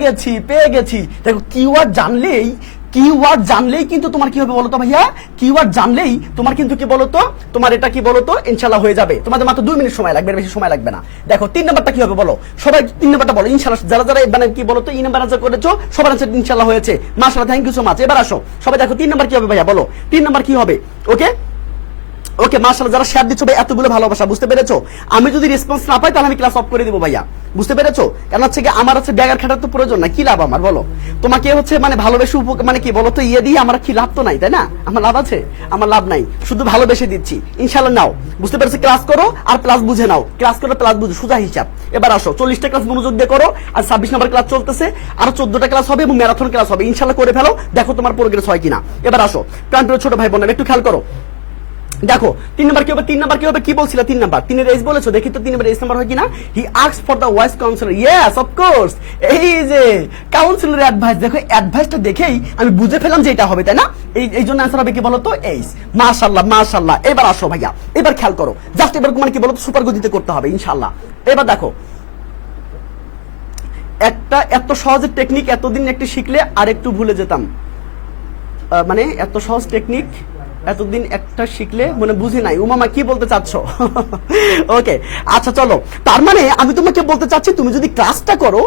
গেছি। দেখো, কিওয়ার্ড জানলেই কিন্তু তোমার কি হবে বলতো ভাইয়া? কিওয়ার্ড জানলেই তোমার কিন্তু কি বলতো, তোমার এটা কি বলতো ইনশাআল্লাহ হয়ে যাবে। তোমাদের মাত্র 2 মিনিট সময় লাগবে, বেশি সময় লাগবে না। দেখো 3 নাম্বারটা কি হবে বলো? সবাই 3 নাম্বারটা বলো ইনশাআল্লাহ। যারা মানে কি বলতো ই নাম্বার আনসার করেছো সবার আনসার ইনশাআল্লাহ হয়েছে, মাশাআল্লাহ, থ্যাংক ইউ সো মাচ। এবার আসো সবাই, দেখো 3 নাম্বার কি হবে ভাইয়া বলো? 3 নাম্বার কি হবে? ওকে, মাশাআল্লাহ, যারা শেয়ার দিচ্ছ ভাই এতগুলো ভালোবাসা, বুঝতে পেরেছো? আমি যদি রেসপন্স না পাই তাহলে আমি ক্লাস অফ করে দিব ভাইয়া, বুঝতে পেরেছো? কারণ হচ্ছে কি আমার ব্যাগার খাটার তো প্রয়োজন না, কি লাভ আমার বলো? তোমাকে মানে ভালোবেসে মানে কি বলতো ইয়ে দিয়ে আমার কি লাভ তো নাই, তাই না? আমার লাভ আছে? আমার লাভ নাই, শুধু ভালোবেসে দিচ্ছি। ইনশাআল্লাহ নাও, বুঝতে পেরেছো? ক্লাস করো আর প্লাস বুঝে নাও, সোজা হিসাব। এবার আসো 40টা ক্লাস মনোযোগ দিয়ে করো, আর 26 নাম্বার ক্লাস চলতেছে, আর 14টা ক্লাস হবে এবং ম্যারাথন ক্লাস হবে, ইনশাআল্লাহ করে ফেলো, দেখো তোমার প্রোগ্রেস হয় কিনা। এবার আসো প্রাণপ্রিয় ছোট ভাই বোনেরা একটু খেয়াল করো। দেখো 3 নাম্বার কি হবে? কি বলছিল 3 নাম্বার? 3 এর এজ বলেছো, দেখি তো 3 এর এজ নাম্বার হয় কিনা। He asked for the wise councillor. Yes, of course, এই যে কাউন্সিলরের অ্যাডভাইস। দেখো অ্যাডভাইসটা দেখেই আমি বুঝে ফেলাম যে এটা হবে, তাই না? এই জন্য आंसर হবে কি বলো তো? এইস। মাশাআল্লাহ। এবার আসো ভাইয়া, এবার খেয়াল করো, জাস্ট এবার মানে কি বলো তো সুপার গতিতে করতে হবে ইনশাআল্লাহ। এবার দেখো, একটা এত সহজ টেকনিক এতদিন একটু শিখলে আর একটু ভুলে যেতাম, মানে এত সহজ টেকনিক এতদিন একটা শিখলে মনে বুঝি নাই। উমামা কি বলতে চাচ্ছ? ওকে, আচ্ছা চলো, তার মানে আমি তোমাকে বলতে চাচ্ছি তুমি যদি ক্লাসটা করো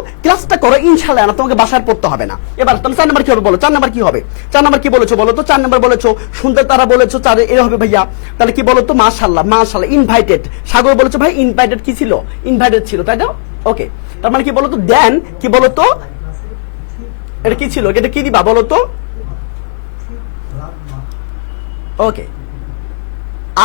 ইনশাআল্লাহ না তোমাকে বাসায় পড়তে হবে না। এবার তুমি 4 নাম্বার কি হবে বলো? 4 নাম্বার কি হবে? 4 নাম্বার কি বলেছো বলো তো? 4 নাম্বার বলেছো সুন্দর তারা বলেছো 4 এর হবে ভাইয়া। তাহলে কি বলো তো? মাশাআল্লাহ। ইনভাইটেড। সাগর বলেছো ভাই ইনভাইটেড কি ছিল? ইনভাইটেড ছিল, তাই না? ওকে, তার মানে কি বলো তো? দেন কি বলো তো? এটা কি ছিল? এটা কি দিবা বলো তো? ওকে,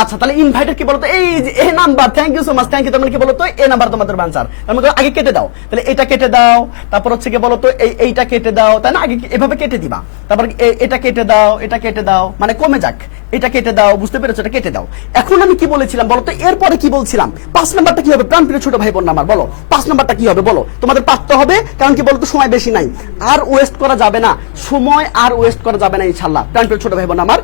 আচ্ছা তাহলে ইনভাইটেড কি বলতো, এই যে এ number, thank you so much, thank you. তার মানে কি বলতো এ নাম্বার তোমাদের আনসার। তার মানে আগে কেটে দাও, তাহলে এটা কেটে দাও, তারপর হচ্ছে কি বলতো এইটা কেটে দাও, তাই না? আগে এভাবে কেটে দিবা, তারপর এটা কেটে দাও, এটা কেটে দাও, মানে কমে যাক, এটা কেটে দাও, বুঝতে পেরেছো? এটা কেটে দাও। এখন আমি কি বলেছিলাম বলতো, এরপরে কি বলছিলাম? 5 নাম্বারটা কি হবে প্রাণপ্রিয় ছোট ভাই বোন আমার, বলো 5 নাম্বারটা কি হবে বলো? তোমাদের পারতে হবে, কারণ কি বলতো সময় বেশি নাই, আর ওয়েস্ট করা যাবে না, সময় আর ওয়েস্ট করা যাবে না ইনশাআল্লাহ প্রাণপ্রিয় ছোট ভাই বোন আমার।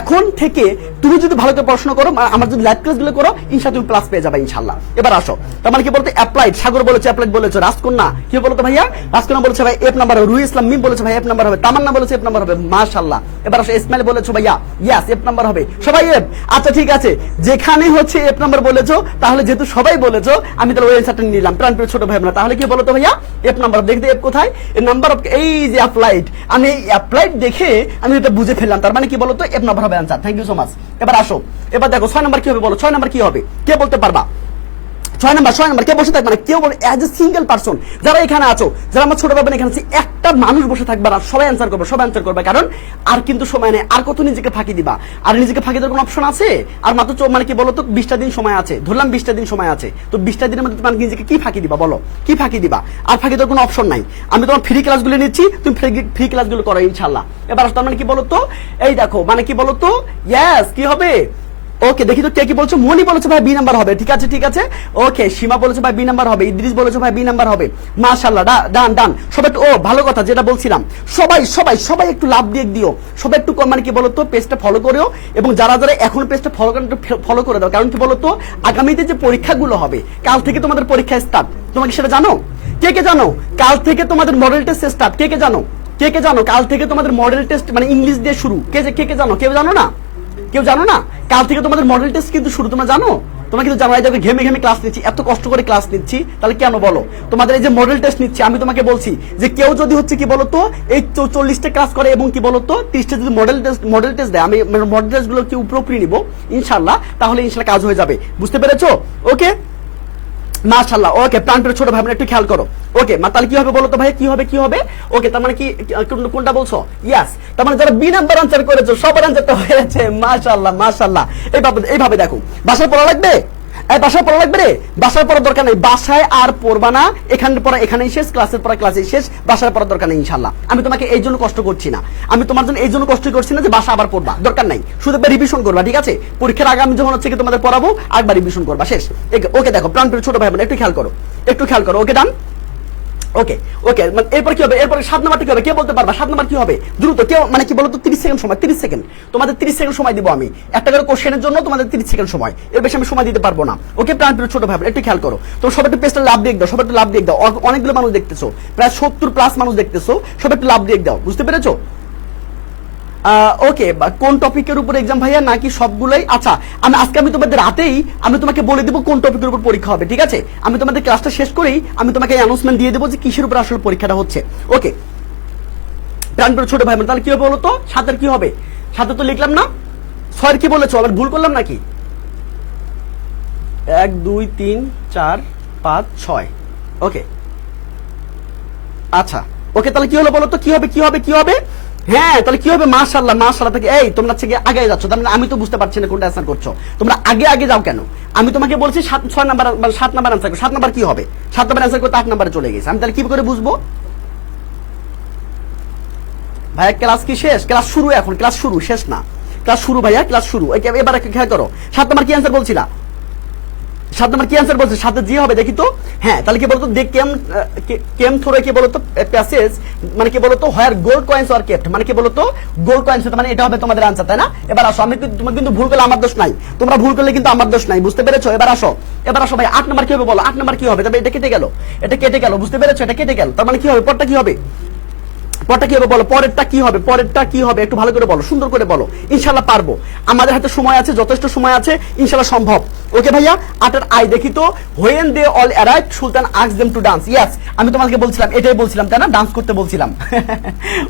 এখন থেকে তুমি যদি ভালো করে পড়াশোনা করো, আমার যদি লাইভ ক্লাসগুলো করো, ইনশাআল্লাহ তুমি প্লাস পেয়ে যাবে ইনশাআল্লাহ। এবার আসো, তার মানে কি বলতো অ্যাপ্লাইড, সাগর বলেছে অ্যাপ্লাইড বলেছে, রাজকন্যা কি বলতো ভাইয়া, রাজকন্যা বলেছে ভাই এফ নাম্বার হবে, রুহি ইসলাম মিম বলেছে ভাই এফ নাম্বার হবে, তামান্না বলেছে এফ নাম্বার হবে, মাশাআল্লাহ। এবার আসো ইসমাইল বলেছো ভাইয়া ইয়েস এফ নাম্বার হবে, সবাই এফ। আচ্ছা ঠিক আছে, যেখানে হচ্ছে এফ নাম্বার বলেছো, তাহলে যেহেতু সবাই বলেছো, আমি তাহলে ওই অ্যান্সারটা নিলাম প্রাণপ্রিয় ছোট ভাই বোন। তাহলে কি বলতো ভাইয়া এফ নাম্বার, দেখতে এফ কোথায়, এর নাম্বার অফ, এই যে অ্যাপ্লাইড, আমি এই অ্যাপ্লাইড দেখে আমি এটা বুঝে ফেললাম, তার মানে কি বলতো এফ নাম্বার হবে answer. Thank you so much. এবার আসো, এবার দেখো 6 নাম্বার কি হবে বলো, 6 নাম্বার কি হবে, কে বলতে পারবা? 6 নাম্বার কে বসে থাকবে না, কেউ অ্যাজ এ সিঙ্গেল পারসন, যারা এখানে আছো, যারা আমার ছোট ভাই এখানে আছে, একটা মানুষ বসে থাকবে না, সবাই অ্যান্সার করবে, সবাই অ্যান্সার করবে, কারণ আর কিন্তু সময় নেই। আর কত নিজেকে ফাঁকি দিবা? আর নিজেকে ফাঁকি দেওয়ার কোনো অপশন আছে? আর মাত্র মানে কি বলতো 20টা দিন সময় আছে, ধরলাম 20টা দিন সময় আছে, তো 20টা দিনের মধ্যে তোমার নিজেকে কি ফাঁকি দিবা বলো, কি ফাঁকি দিবা? আর ফাঁকি দেওয়ার কোনো অপশন নাই। আমি তোমার ফ্রি ক্লাসগুলো নিচ্ছি, তুমি ফ্রি ক্লাসগুলো করো ইনশাআল্লাহ। এবার তার মানে কি বলতো, এই দেখো মানে কি বলতো, ইয়েস কি হবে, ওকে দেখি তো কে কি বলছো। মনি বলেছে ভাই বি নাম্বার হবে, ঠিক আছে ঠিক আছে, ওকে। সীমা বলেছে ভাই বি নাম্বার হবে, ইদ্রিস বলেছে ভাই বি নাম্বার হবে, মাশাআল্লাহ, ডান ডান সবাই একটু, ও ভালো কথা যেটা বলছিলাম, সবাই সবাই সবাই একটু লাভ দিয়ে দিও, সবাই একটু মানে কি বলতো পেজটা ফলো করেও, এবং যারা যারা এখন পেজটা ফলো করে দাও, কারণ কি বলতো আগামীতে যে পরীক্ষাগুলো হবে, কাল থেকে তোমাদের পরীক্ষা স্টার্ট, তোমাকে সেটা জানো? কে কে জানো কাল থেকে তোমাদের মডেল টেস্ট স্টার্ট? কে কে জানো, কে কে জানো কাল থেকে তোমাদের মডেল টেস্ট মানে ইংলিশ দিয়ে শুরু? কে কে জানো? কেউ জানো না? কেউ জানো না? কাল থেকে তোমাদের মডেল টেস্ট কিন্তু শুরু, তোমরা জানো? তোমরা কিন্তু জানো, এই দেখো ঘেমে ঘেমে ক্লাস নিচ্ছি, এত কষ্ট করে ক্লাস নিচ্ছি, তাহলে কেন বলো? তোমাদের এই যে মডেল টেস্ট নিচ্ছি, আমি তোমাকে বলছি যে কেউ যদি হচ্ছে কি বলতো এই 40টা ক্লাস করে এবং কি বলতো 30টা যদি মডেল টেস্ট দেয়, আমি মডেল টেস্ট গুলো কি উপরে নিবো ইনশাআল্লাহ, তাহলে ইনশাআল্লাহ কাজ হয়ে যাবে, বুঝতে পেরেছো? ওকে মাশাআল্লাহ, ওকে প্রাণপ্রিয় ছোট ভাই বোন একটু খেয়াল করো। ওকে তাহলে কি হবে বলো তো ভাই, কি হবে কি হবে? ওকে তার মানে কি কোনটা বলছো? ইয়েস, তার মানে যারা বি নাম্বার আনসার করেছো সবার আনসারটা হয়েছে, মাশাআল্লাহ মাশাআল্লাহ। এইভাবে দেখো, বাসায় পড়া লাগবে, বাসায় পড়া লাগবে রে, বাসায় পড়ার দরকার নেই, বাসায় আর পড়বা না, এখানে পড়া এখানেই শেষ, ক্লাসের পড়া ক্লাসেই শেষ, বাসায় পড়ার দরকার নেই ইনশাআল্লাহ। আমি তোমাকে এই জন্য কষ্ট করছি না, আমি তোমার জন্য এই জন্য কষ্ট করছি না যে বাসা আবার পড়বা, দরকার নাই, শুধু রিভিশন করবা, ঠিক আছে? পরীক্ষার আগে আমি যখন হচ্ছে কি তোমাদের পড়াবো একবার রিভিশন করবা, শেষ। ওকে দেখো প্রাণপ্রিয় ছোট ভাই বোন একটু খেয়াল করো, একটু খেয়াল করো, ওকে ডান। ওকে ওকে এরপর কি হবে, এরপর 7 নাম্বারটা কি হবে, কে বলতে পারবা 7 নাম্বার কি হবে? দ্রুত কেউ মানে কি বলতো 30 সেকেন্ড সময়, 30 সেকেন্ড তোমাদের 30 সেকেন্ড সময় দিব আমি, একটা করে কোশ্চেনের জন্য তোমাদের 30 সেকেন্ড সময়, এর বেশি আমি সময় দিতে পারবো না। ওকে প্রাণপ্রিয় ছোট ভাই একটু খেয়াল করো, তো সবাই একটু পেজটা লাভ দিয়ে দাও, সবাই একটু লাভ দিয়ে দাও, অনেকগুলো মানুষ দেখতেছো, প্রায় 70+ মানুষ দেখতেছো, সবাই একটু লাভ দিয়ে দাও, বুঝতে পেরেছো? ওকে কোন টপিকের উপর এক্সাম ভাইয়া, নাকি সবগুলোই? আচ্ছা আমি তোমাদের রাতেই আমি তোমাকে বলে দেবো কোন টপিকের উপর পরীক্ষা হবে, ঠিক আছে? আমি তোমাদের ক্লাসটা শেষ করেই আমি তোমাকে অ্যানাউন্সমেন্ট দিয়ে দেবো যে কিসের উপর আসলে পরীক্ষাটা হচ্ছে। ওকে প্রাণপ্রিয় ছোট ভাই তাহলে কি হবে বলো তো, 7 কি হবে? 7 তো লিখলাম না, 6 কি বলেছো, আবার ভুল করলাম নাকি? 1 2 3 4 5 6 ওকে আচ্ছা ওকে তাহলে কি হলো বলো তো, কি হবে কি হবে কি হবে? হ্যাঁ তাহলে কি হবে? মাশাআল্লাহ মাশাআল্লাহ থেকে এই তোমরা থেকে আগে যাচ্ছ, তার মানে আমি তো বুঝতে পারছি না কোনটা অ্যানসার করছো, তোমরা আগে যাও কেন? আমি তোমাকে বলছি 6 নাম্বার মানে 7 নাম্বার অ্যানসার করো, 7 নাম্বার কি হবে? 7 নাম্বার অ্যানসার করতে 8 নাম্বারে চলে গেছে, আমি তাহলে কি করে বুঝবো? ভাইয়া ক্লাস কি শেষ? ক্লাস শুরু, এখন ক্লাস শুরু, শেষ না, ক্লাস শুরু ভাইয়া, ক্লাস শুরু। এবার খেয়াল করো 7 নাম্বার কি অ্যানসার বলছিলা? 7 নাম্বার কি অ্যানসার বলছে? 7 জি হবে দেখি তো। হ্যাঁ তাহলে কি বলতো, দে কেম থ্রো কি বলতো প্যাসেজ, মানে কি বলতো হোয়ার গোল্ড কয়েন্স আর কেপ্ট, মানে কি বলতো গোল্ড কয়েন্স, মানে এটা হবে তোমাদের আনসার, তাই না? এবার আসো, আমি তোমার কিন্তু ভুল করলে আমার দোষ নাই, তোমরা ভুল করলে কিন্তু আমার দোষ নাই, বুঝতে পেরেছো? এবার আসো ভাই 8 নাম্বার কি হবে বলো, 8 নাম্বার কি হবে? তবে এটা কেটে গেল, বুঝতে পেরেছো? এটা কেটে গেল, তার মানে কি হবে? পরটা কি হবে? পরটা কি হবে বলো, পরেরটা কি হবে? পরেরটা কি হবে একটু ভালো করে বলো, সুন্দর করে বলো, ইনশাআল্লাহ পারবো, আমাদের হাতে সময় আছে, যথেষ্ট সময় আছে, ইনশাআল্লাহ সম্ভব। ওকে ভাইয়া 8 এর আই দেখি তো, when they all arrived sultan asked them to dance. Yes আমি তোমাকে বলছিলাম, এটাই বলছিলাম তাই না, ডান্স করতে বলছিলাম।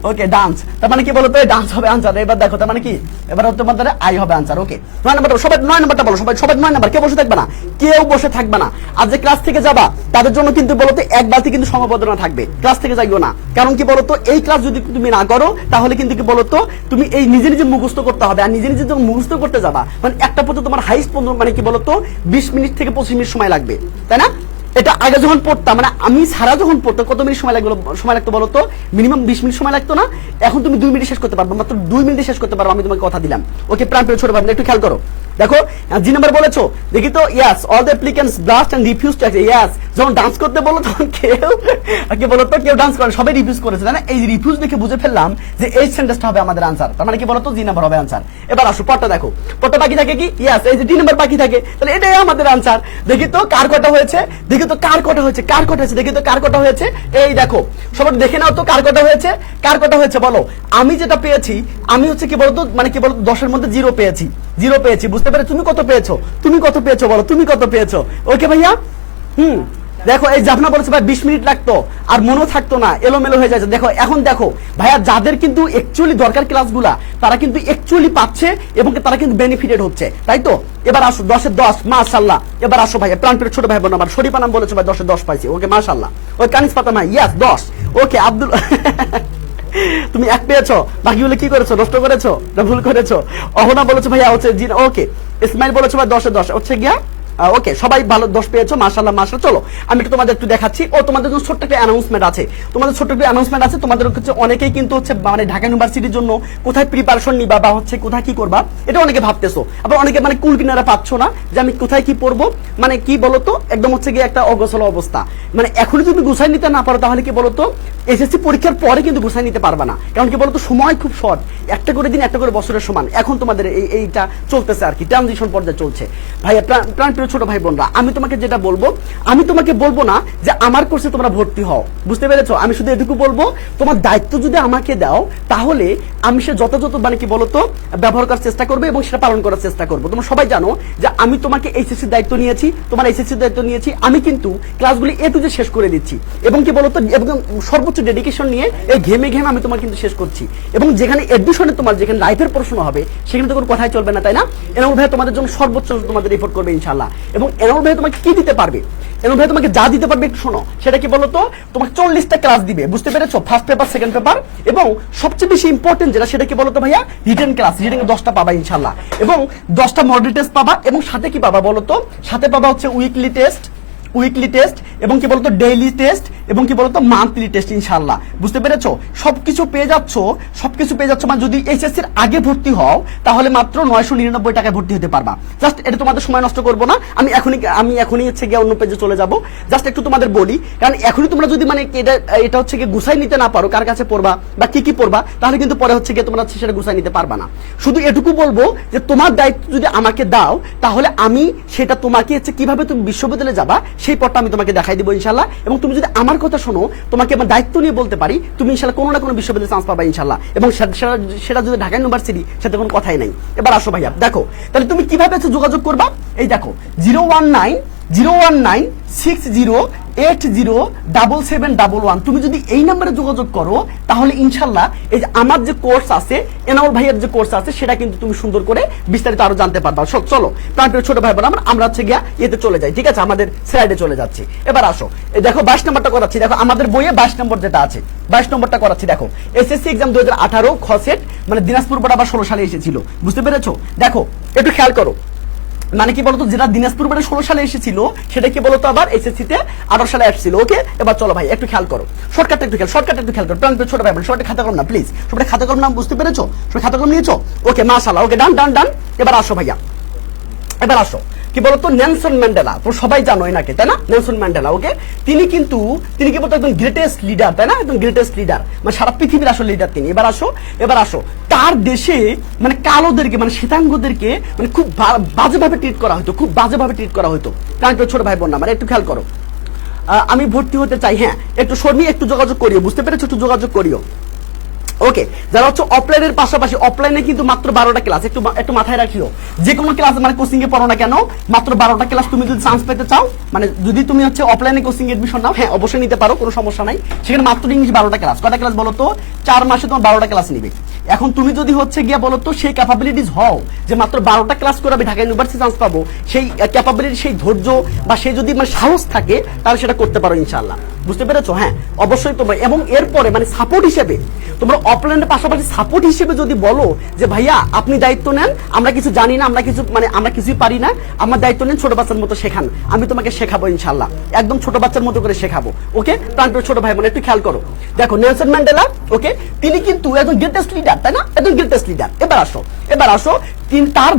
ওকে ডান্স, তার মানে কি বলো তো ডান্স হবে আনসার। এবার দেখো তার মানে কি, এবার তোমাদের আই হবে আনসার। ওকে 9 নাম্বারটা সবাই 9 নাম্বারটা বলো, সবাই 9 নাম্বার, কেউ বসে থাকবে না, কেউ বসে থাকবে না। আজ যে ক্লাস থেকে যাবা তাদের জন্য কিন্তু বলতো এক বালতি কিন্তু সমবেদনা থাকবে, ক্লাস থেকে যাইও না, কারণ কি বলতো এই ক্লাস যদি তুমি না করো তাহলে কিন্তু কি বলতো তুমি এই নিজে নিজে মুখস্থ করতে হবে, আর নিজে নিজে যখন মুখস্থ করতে যাবা মানে একটা পর্যন্ত তোমার হাইস্ট মানে কি বলতো 20 মিনিট থেকে 25 মিনিট সময় লাগবে, তাই না? এটা আগে যখন পড়তাম মানে আমি সারা যখন পড়তাম কত মিনিট সময় লাগতো বলতো? মিনিমাম 20 মিনিট সময় লাগতো না? এখন তুমি 2 মিনিটে শেষ করতে পারবে, মাত্র 2 মিনিটে শেষ করতে পারবে, আমি তোমাকে কথা দিলাম। ওকে প্রাণপ্রিয় ছোট ভাই একটু খেয়াল করো, দেখো জি নাম্বার বলেছো, দেখি তো yes all the applicants blast and refuse to yes, যখন ডান্স করতে বলো তখন কেউ কি বলতো কেউ ডান্স করে, সবাই রিফিউজ করেছে, তাই না? এই রিফিউজ দেখে বুঝে ফেললাম যে এই সেন্টেন্সটা হবে আমাদের আনসার, তার মানে কি বলতো জি নাম্বার হবে আনসার। এবার আসো পড়টা দেখো, পড়টা বাকি থাকে কি ইয়াস, এই যে ডি নাম্বার বাকি থাকে, তাহলে এটাই আমাদের আনসার। দেখি তো কার কটা হয়েছে, দেখি তো কার কটা হয়েছে, কার কটা হয়েছে, দেখি তো কার কটা হয়েছে, এই দেখো সবাই দেখে নাও তো কার কটা হয়েছে, কার কটা হয়েছে বলো। আমি যেটা পেয়েছি আমি হচ্ছে কি বলতো মানে কি বলতো 10 এর মধ্যে 0 পেয়েছি, 0 পেয়েছি, বুঝতে পেরে? তুমি কত পেয়েছো, তুমি কত পেয়েছো বলো, তুমি কত পেয়েছো? ওকে ভাইয়া দেখো এই জাফনা বলেছে ভাই 20 মিনিট লাগতো আর মনেও থাকতো না, এলোমেলো হয়ে যাচ্ছে। দেখো এখন দেখো ভাইয়া যাদের কিন্তু অ্যাকচুয়ালি দরকার ক্লাসগুলা তারা কিন্তু অ্যাকচুয়ালি পাচ্ছে এবং তারা কিন্তু বেনিফিটেড হচ্ছে, তাই তো? এবার আসো 10 এর 10 মাশাআল্লাহ। এবার আসো ভাইয়া প্রাণপ্রিয় ছোট ভাই বোন আমার শরীফা নাম বলেছে ভাই 10 এর 10 পাইছি, ওকে মাশাআল্লাহ। ওই কানিস ফাতেমা ইয়াস 10, ওকে আব্দুল তুমি 1 পেয়েছো, বাকিগুলো কি করেছো, নষ্ট করেছো না ভুল করেছো? অহনা বলেছো ভাইয়া হচ্ছে জি, ওকে ইসমাইল বলেছো ভাই 10 এর 10 হচ্ছে গিয়া ওকে সবাই ভালো 10 পেয়েছো মাশাআল্লাহ মাশাআল্লাহ। চলো আমি একটু তোমাদের একটু দেখাচ্ছি, ও তোমাদের জন্য ছোট্ট একটা অ্যানাউন্সমেন্ট আছে, তোমাদের ছোট্ট একটা অ্যানাউন্সমেন্ট আছে। তোমাদের হচ্ছে অনেকেই কিন্তু হচ্ছে মানে ঢাকা ইউনিভার্সিটির জন্য কোথায় প্রিপারেশন নিবা বা হচ্ছে কোথায় কি করবা এটা অনেকে ভাবতেছো, আবার অনেকে মানে কুল কিনারা পাচ্ছো না যে আমি কোথায় কি পড়বো, মানে কি বলতো একদম হচ্ছে গিয়ে একটা অগোছল অবস্থা। মানে এখনই যদি গুছাই নিতে না পারো তাহলে কি বলতো এসএসসি পরীক্ষার পরে কিন্তু গুছাই নিতে পারবা না, কারণ কি বলতো সময় খুব শর্ট, একটা করে দিন একটা করে বছরের সমান। এখন তোমাদের এইটা চলতেছে আর কি, ট্রানজিশন পর্যায়ে চলছে। ভাইয়া প্রাণপ্রিয় ছোট ভাই বোনরা আমি তোমাকে যেটা বলবো, আমি তোমাকে বলবো না যে আমার কোর্সে তোমরা ভর্তি হও, বুঝতে পেরেছো? আমি শুধু এটুকু বলবো তোমার দায়িত্ব যদি আমাকে দাও তাহলে আমি সে যথাযথ মানে কি বলতো ব্যবহার করার চেষ্টা করবো এবং সেটা পালন করার চেষ্টা করবো। তোমরা সবাই জানো যে আমি তোমাকে এইচএসসির দায়িত্ব নিয়েছি, তোমার এইচএসসির দায়িত্ব নিয়েছি, আমি কিন্তু ক্লাসগুলি এ টু জেড শেষ করে দিচ্ছি এবং কি বলতো এবং সর্বোচ্চ ডেডিকেশন নিয়ে এই ঘেমে ঘেমে আমি তোমার কিন্তু শেষ করছি। এবং যেখানে এডমিশনে তোমার যেখানে লাইফের প্রশ্ন হবে সেখানে তো কোনো কথাই চলবে না, তাই না? এনামুল ভাই তোমাদের জন্য সর্বোচ্চ তোমাদের রিপোর্ট করবে ইনশাআল্লাহ। এবং এনামুল ভাই তোমাকে কি দিতে পারবে, এনামুল ভাই তোমাকে যা দিতে পারবে একটু শোনো, সেটা কি বলতো তোমাকে 40টা ক্লাস দিবে, বুঝতে পেরেছো? ফার্স্ট পেপার সেকেন্ড পেপার এবং সবচেয়ে বেশি ইম্পর্টেন্ট যেটা সেটা কি বলতো ভাইয়া রিটেন ক্লাস, রিটেন 10টা পাবা ইনশাআল্লাহ এবং 10টা মডেল টেস্ট পাবা এবং সাথে কি পাবা বলতো, সাথে পাবা হচ্ছে উইকলি টেস্ট এবং কি বলতো ডেইলি টেস্ট এবং কি বলতো মান্থলি টেস্ট ইনশাআল্লাহ, বুঝতে পেরেছো? সবকিছু পেয়ে যাচ্ছ মানে যদি এইচএসসির আগে ভর্তি হও তাহলে মাত্র 999 টাকায় ভর্তি হতে পারবা। জাস্ট এটা তোমাদের সময় নষ্ট করবো না, আমি এখনই হচ্ছে গিয়ে অন্য পেজে চলে যাব। জাস্ট একটু তোমাদের বলি, কারণ এখনই তোমরা যদি মানে এটা হচ্ছে গিয়ে গুছাই নিতে না পারো কার কাছে পড়বা বা কি পড়বা তাহলে কিন্তু পরে হচ্ছে গিয়ে তোমরা সেটা গুছাই নিতে পারবা না। শুধু এটুকু বলবো যে তোমার দায়িত্ব যদি আমাকে দাও তাহলে আমি সেটা তোমাকে হচ্ছে কিভাবে তুমি বিশ্ববিদ্যালয়ে যাবা সেই পথটা আমি তোমাকে দেখাই দিব ইনশাআল্লাহ। এবং তুমি যদি আমার কথা শোনো, তোমাকে আমার দায়িত্ব নিয়ে বলতে পারি, তুমি ইনশাআল্লাহ কোনো না কোনো বিশ্ববিদ্যালয়ে চান্স পাবা ইনশাআল্লাহ, এবং সেটা যদি ঢাকা ইউনিভার্সিটি সেটা কোনো কথাই নাই। এবার আসো ভাইয়া দেখো তাহলে তুমি কিভাবে যোগাযোগ করবা, এই দেখো 01960807711 তুমি যদি এই নম্বরে যোগাযোগ করো তাহলে ইনশাআল্লাহ এই যে আমার যে কোর্স আছে এনামুল ভাইয়ের যে কোর্স আছে সেটা কিন্তু তুমি সুন্দর করে বিস্তারিত আরো জানতে পারবা। চলো প্রাণপ্রিয় ছোট ভাই বোন আমরা হচ্ছে গিয়া এতে চলে যাই, ঠিক আছে? আমাদের স্লাইডে চলে যাচ্ছি। এবার আসো এই দেখো 22 নম্বরটা করাচ্ছি, দেখো আমাদের বইয়ে 22 নম্বর যেটা আছে 22 নম্বরটা করাচ্ছি। দেখো এসএসসি এক্সাম 2018 খ সেট মানে দিনাজপুর বোর্ড আবার 16 সালে এসেছিল, বুঝতে পেরেছো? দেখো একটু খেয়াল করো, মানে কি বলতো যেটা দিনাজপুর বোর্ডে 16 সালে এসেছিল সেটা কি বলতো আবার এসএসসি তে 18 সালে আসছিল। ওকে এবার চলো ভাই একটু খেয়াল করো, শর্টকাটটা একটু খেয়াল করো। প্রাণপ্রিয় ছোট ভাই বোন সবাই খাতা কলম না প্লিজ, সবাই খাতা কলম নাম বুঝতে পেরেছো? সবাই খাতা কলম নিয়েছো? ওকে মাশাআল্লাহ, ওকে ডান। এবার আসো ভাইয়া, এবার আসো কি বলতো নেলসন ম্যান্ডেলা, তো সবাই জানো এনাকে তাই না? নেলসন ম্যান্ডেলা, ওকে তিনি কি বলতো একদম গ্রেটেস্ট লিডার, তাই না? একদম গ্রেটেস্ট লিডার মানে সারা পৃথিবীর আসলে লিডার তিনি। এবার আসো তার দেশে মানে কালোদেরকে মানে শ্বেতাঙ্গদেরকে মানে খুব বাজেভাবে ট্রিট করা হতো। কারণ ছোট ভাই বোন না মানে একটু খেয়াল করো, আমি ভর্তি হতে চাই, হ্যাঁ একটু শর্মি একটু যোগাযোগ করিও, বুঝতে পেরেছো? একটু যোগাযোগ করিও। ওকে যারা হচ্ছে অফলাইনের পাশাপাশি অফলাইনে কিন্তু মাত্র 12টা ক্লাস, একটু মাথায় রাখিও, যে কোনো ক্লাস মানে কোচিং এ পড়ো না কেন মাত্র 12টা ক্লাস তুমি যদি চান্স পেতে চাও, মানে যদি তুমি হচ্ছে অফলাইনে কোচিং এডমিশন নাও, হ্যাঁ অবশ্যই নিতে পারো, কোনো সমস্যা নাই। সেখানে মাত্র ইংলিশ 12টা ক্লাস, কয়টা ক্লাস বলো তো? 4 মাসে তোমার 12টা ক্লাস নিবে। এখন তুমি যদি হচ্ছে গিয়া বলো তো সেই ক্যাপাবিলিটিস হও যে মাত্র 12টা ক্লাস করে আমি ঢাকা ইউনিভার্সিটি চান্স পাবো, সেই ক্যাপাবিলিটি, সেই ধৈর্য বা সেই যদি মানে সাহস থাকে তাহলে সেটা করতে পারো ইনশাআল্লাহ। বুঝতে পেরেছো? হ্যাঁ অবশ্যই তোমরা, এবং এরপরে মানে সাপোর্ট হিসেবে তোমরা অফলাইনের পাশাপাশি সাপোর্ট হিসেবে যদি বলো যে ভাইয়া আপনি দায়িত্ব নেন, আমরা কিছু জানি না, আমরা কিছু মানে আমরা কিছুই পারি না, আমার দায়িত্ব নেন, ছোট বাচ্চার মতো শেখান, আমি তোমাকে শেখাবো ইনশাআল্লাহ, একদম ছোট বাচ্চার মতো করে শেখাবো। ওকে প্রাণপ্রিয় ছোট ভাই বোন একটু খেয়াল করো, দেখো নেলসন ম্যান্ডেলা, ওকে তিনি কিন্তু একজন গ্রেটেস্ট লিডার, তাই না? একজন গ্রেটেস্ট লিডার। এবার আসো তিনি তার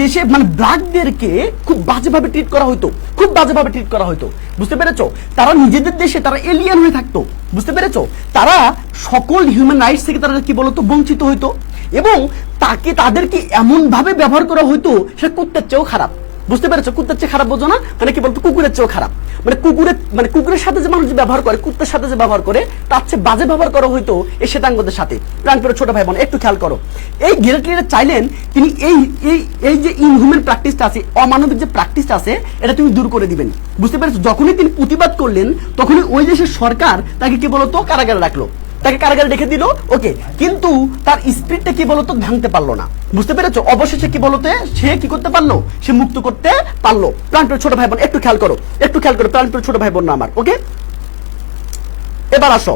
দেশে মানে ব্ল্যাকদেরকে খুব বাজেভাবে ট্রিট করা হতো, খুব বাজেভাবে ট্রিট করা হতো। বুঝতে পেরেছো? তারা নিজেদের দেশে তারা এলিয়েন হয়ে থাকতো। বুঝতে পেরেছো? তারা সকল হিউম্যান রাইটস থেকে তারা কি বলতো বঞ্চিত হইতো, এবং তাদেরকে এমন ভাবে ব্যবহার করা হইতো সে কুত্তার চেয়েও খারাপ। বুঝতে পেরেছো? কুত্তার চেয়ে খারাপ বোঝো না, মানে কি বলতো কুকুরের চেয়েও খারাপ, মানে কুকুরের সাথে যে মানুষ ব্যবহার করে, কুত্তার সাথে যে ব্যবহার করে তার চেয়ে বাজে ব্যবহার করা হইতো এই শ্বেতাঙ্গদের সাথে। প্রাণপ্রিয় ছোট ভাই বোন একটু খেয়াল করো, এই গ্রেট লিডার চাইলেন তিনি এই যে ইনহিউম্যান প্র্যাকটিসটা আছে, অমানবিক যে প্র্যাকটিসটা আছে, এটা তুমি দূর করে দিবেন। বুঝতে পেরেছো? যখনই তিনি প্রতিবাদ করলেন তখনই ওই দেশের সরকার তাকে কি বলতো কারাগারে রাখলো, তাকে কারাগারে রেখে দিল। ওকে, কিন্তু তার স্পিরিটটা কি বলতো ভাঙতে পারলো না। বুঝতে পেরেছো? অবশেষে কি বলতে সে কি করতে পারলো, সে মুক্ত করতে পারলো। প্রাণপ্রিয় ছোট ভাই বোন একটু খেয়াল করো, প্রাণপ্রিয় ছোট ভাই বোন না আমার। ওকে এবার আসো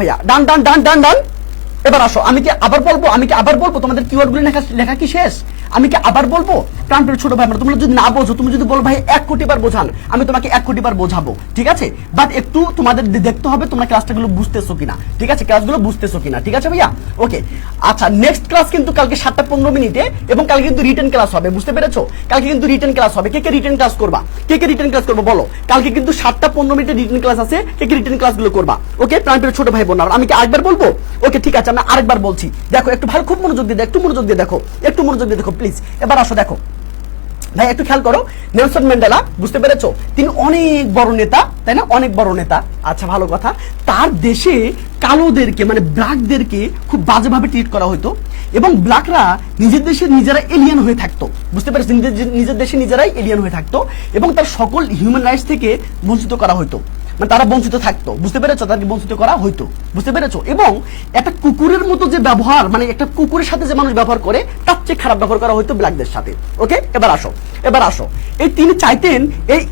ভাইয়া, ডান ডান ডান ডান ডান। এবার আসো, আমি কি আবার বলবো তোমাদের কিওয়ার্ডগুলো লেখা কি শেষ? আমি কি আবার বলবো? প্রাণপ্রিয় ছোট ভাই, তোমরা যদি না বোঝো, তুমি যদি বলো ভাই 1 কোটি বার বোঝান, আমি তোমাকে 1 কোটি বার বোঝাবো, ঠিক আছে? বাট একটু তোমাদের দেখতে হবে তোমরা ক্লাসগুলো বুঝতেছো কিনা, ঠিক আছে? ক্লাসগুলো বুঝতেছো কিনা, ঠিক আছে ভাইয়া? ওকে আচ্ছা, নেক্সট ক্লাস কিন্তু কালকে 7:15 এবং কালকে কিন্তু রিটেন ক্লাস হবে। বুঝতে পেরেছো? কালকে কিন্তু রিটেন ক্লাস হবে। কে রিটেন ক্লাস করবা? রিটেন ক্লাস করবো বলো? কালকে কিন্তু 7:15 রিটেন ক্লাস আছে, কে রিটেন ক্লাসগুলো করবা? ওকে প্রাণপ্রিয় ছোট ভাই বোন, আমি কি আরেকবার বলবো? ওকে ঠিক আছে, আমি আরেকবার বলছি। দেখো একটু ভালো, খুব মনোযোগ দিয়ে একটু মনোযোগ দিয়ে দেখো প্লিজ। এবার আসো দেখো ভাই, একটু খেয়াল করো, নেলসন ম্যান্ডেলা, বুঝতে পেরেছো? তিনি অনেক বড় নেতা, তাই না? অনেক বড় নেতা। আচ্ছা ভালো কথা, তার দেশে কালোদেরকে মানে ব্ল্যাকদেরকে খুব বাজেভাবে ট্রিট করা হতো, এবং ব্ল্যাকরা নিজের দেশে নিজেরা এলিয়েন হয়ে থাকতো। বুঝতে পেরেছো? নিজের দেশে নিজেরাই এলিয়েন হয়ে থাকতো, এবং তার সকল হিউম্যান রাইটস থেকে বঞ্চিত করা হতো, মানে তারা বঞ্চিত থাকতো। বুঝতে পেরেছো? তাদেরকে বঞ্চিত করা হইতো। বুঝতে পেরেছো? এবং একটা কুকুরের মতো যে ব্যবহার, মানে একটা কুকুরের সাথে যে মানুষ ব্যবহার করে তার চেয়ে খারাপ ব্যবহার করা হইতো ব্ল্যাকদের সাথে। ওকে এবার আসো, এই তিনি চাইতেন এই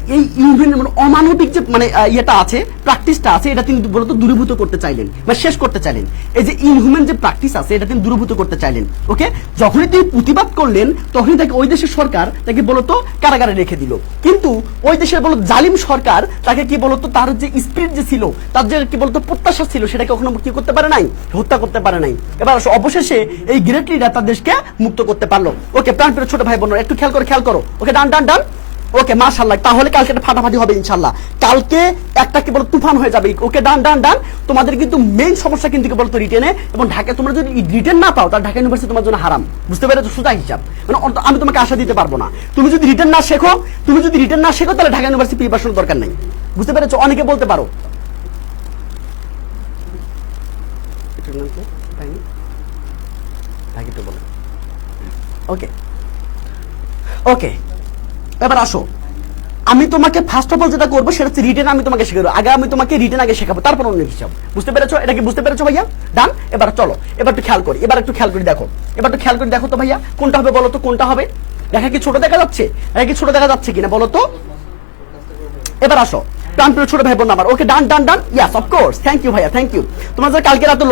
ইনহিউম্যান মানে অমানবিক যে মানে ইয়েটা আছে, প্র্যাকটিসটা আছে, এটা তিনি বলতো দূরীভূত করতে চাইলেন, মানে শেষ করতে চাইলেন। এই যে ইনহিউম্যান যে প্র্যাকটিস আছে এটা তিনি দূরীভূত করতে চাইলেন। ওকে, যখনই তিনি প্রতিবাদ করলেন তখনই তাকে ওই দেশের সরকার তাকে বলতো কারাগারে রেখে দিল, কিন্তু ওই দেশের বলতো জালিম সরকার তাকে কি বলতো তার যে স্পিরিট যে ছিল, তার যে কি বলতো প্রত্যাশা ছিল, সেটাকে কখনো কি করতে পারে নাই, হত্যা করতে পারে নাই। এবার অবশেষে এই গ্রেট লিডার তার দেশকে মুক্ত করতে পারলো। ওকে প্রাণপ্রিয় ছোট ভাই বোন একটু খেয়াল করো। Okay done done done. ওকে মাশাআল্লাহ, তাহলে কালকে একটা ফাটাফাটি হবে ইনশাআল্লাহ, কালকে একটা কি বলতো তুফান হয়ে যাবে। ওকে ডান ডান ডান। তোমাদের কিন্তু মেইন সমস্যা কিন্তু কি বলতো রিটেনে, এবং ঢাকা তোমরা যদি রিটেন না পাও তাহলে ঢাকা ইউনিভার্সিটি তোমার জন্য হারাম। বুঝতে পেরেছো? সোজা হিসাব, মানে আমি তোমাকে আশা দিতে পারবো না। তুমি যদি রিটেন না শেখো তাহলে ঢাকা ইউনিভার্সিটি প্রিপারেশন দরকার নেই। বুঝতে পেরেছো? অনেকে বলতে পারো ওকে এবার আসো, আমি তোমাকে ফার্স্ট অফ অল যেটা করবো সেটা হচ্ছে রিটেন আমি তোমাকে শেখাবো। আমি তোমাকে রিটেন আগে শেখাবো, তারপর অন্য হিসাব। বুঝতে পেরেছো? এটা কি বুঝতে পেরেছো ভাইয়া? ডান। এবার চলো, এবার একটু খেয়াল করি, দেখো তো ভাইয়া কোনটা হবে বলো তো, কোনটা হবে? দেখা কি ছোট দেখা যাচ্ছে কিনা বলো তো? এবার আসো প্রাণপ্রিয় ছোট ভাই বোন আমার। ওকে done done done. Yes of course, thank you ভাইয়া, থ্যাংক ইউ। তোমরা যে কালকে রাতে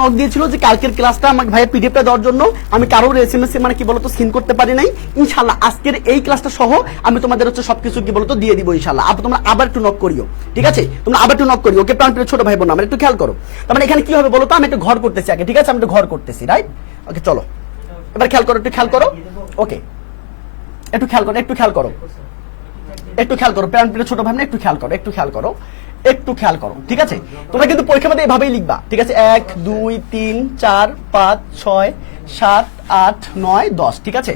নক দিয়েছিল যে কালকের ক্লাসটা আমাকে ভাইয়া পিডিএফটা দেওয়ার জন্য, আমি কারোর এসএমএস মানে কি বলতো সিন করতে পারি নাই। ইনশাআল্লাহ আজকের এই ক্লাসটা সহ আমি তোমাদের হচ্ছে সবকিছু কি বলতো দিয়ে দিব ইনশাআল্লাহ। তোমরা আবার একটু নক করিও, ঠিক আছে? ওকে প্রাণপ্রিয় ছোট ভাই বোন আমার একটু খেয়াল করো। তার মানে এখানে কি হবে বলো তো, আমি একটু ঘর করতেছি আগে, ঠিক আছে? আমি একটু ঘর করতেছি, রাইট? ওকে চলো এবার খেয়াল করো। ওকে একটু খেয়াল করো প্রাণপ্রিয় ছোট ভাই, একটু খেয়াল করো, ঠিক আছে? তোমরা কিন্তু পরীক্ষা মধ্যে এভাবেই লিখবা, ঠিক আছে? 1 2 3 4 5 6 7 8 9 10, ঠিক আছে?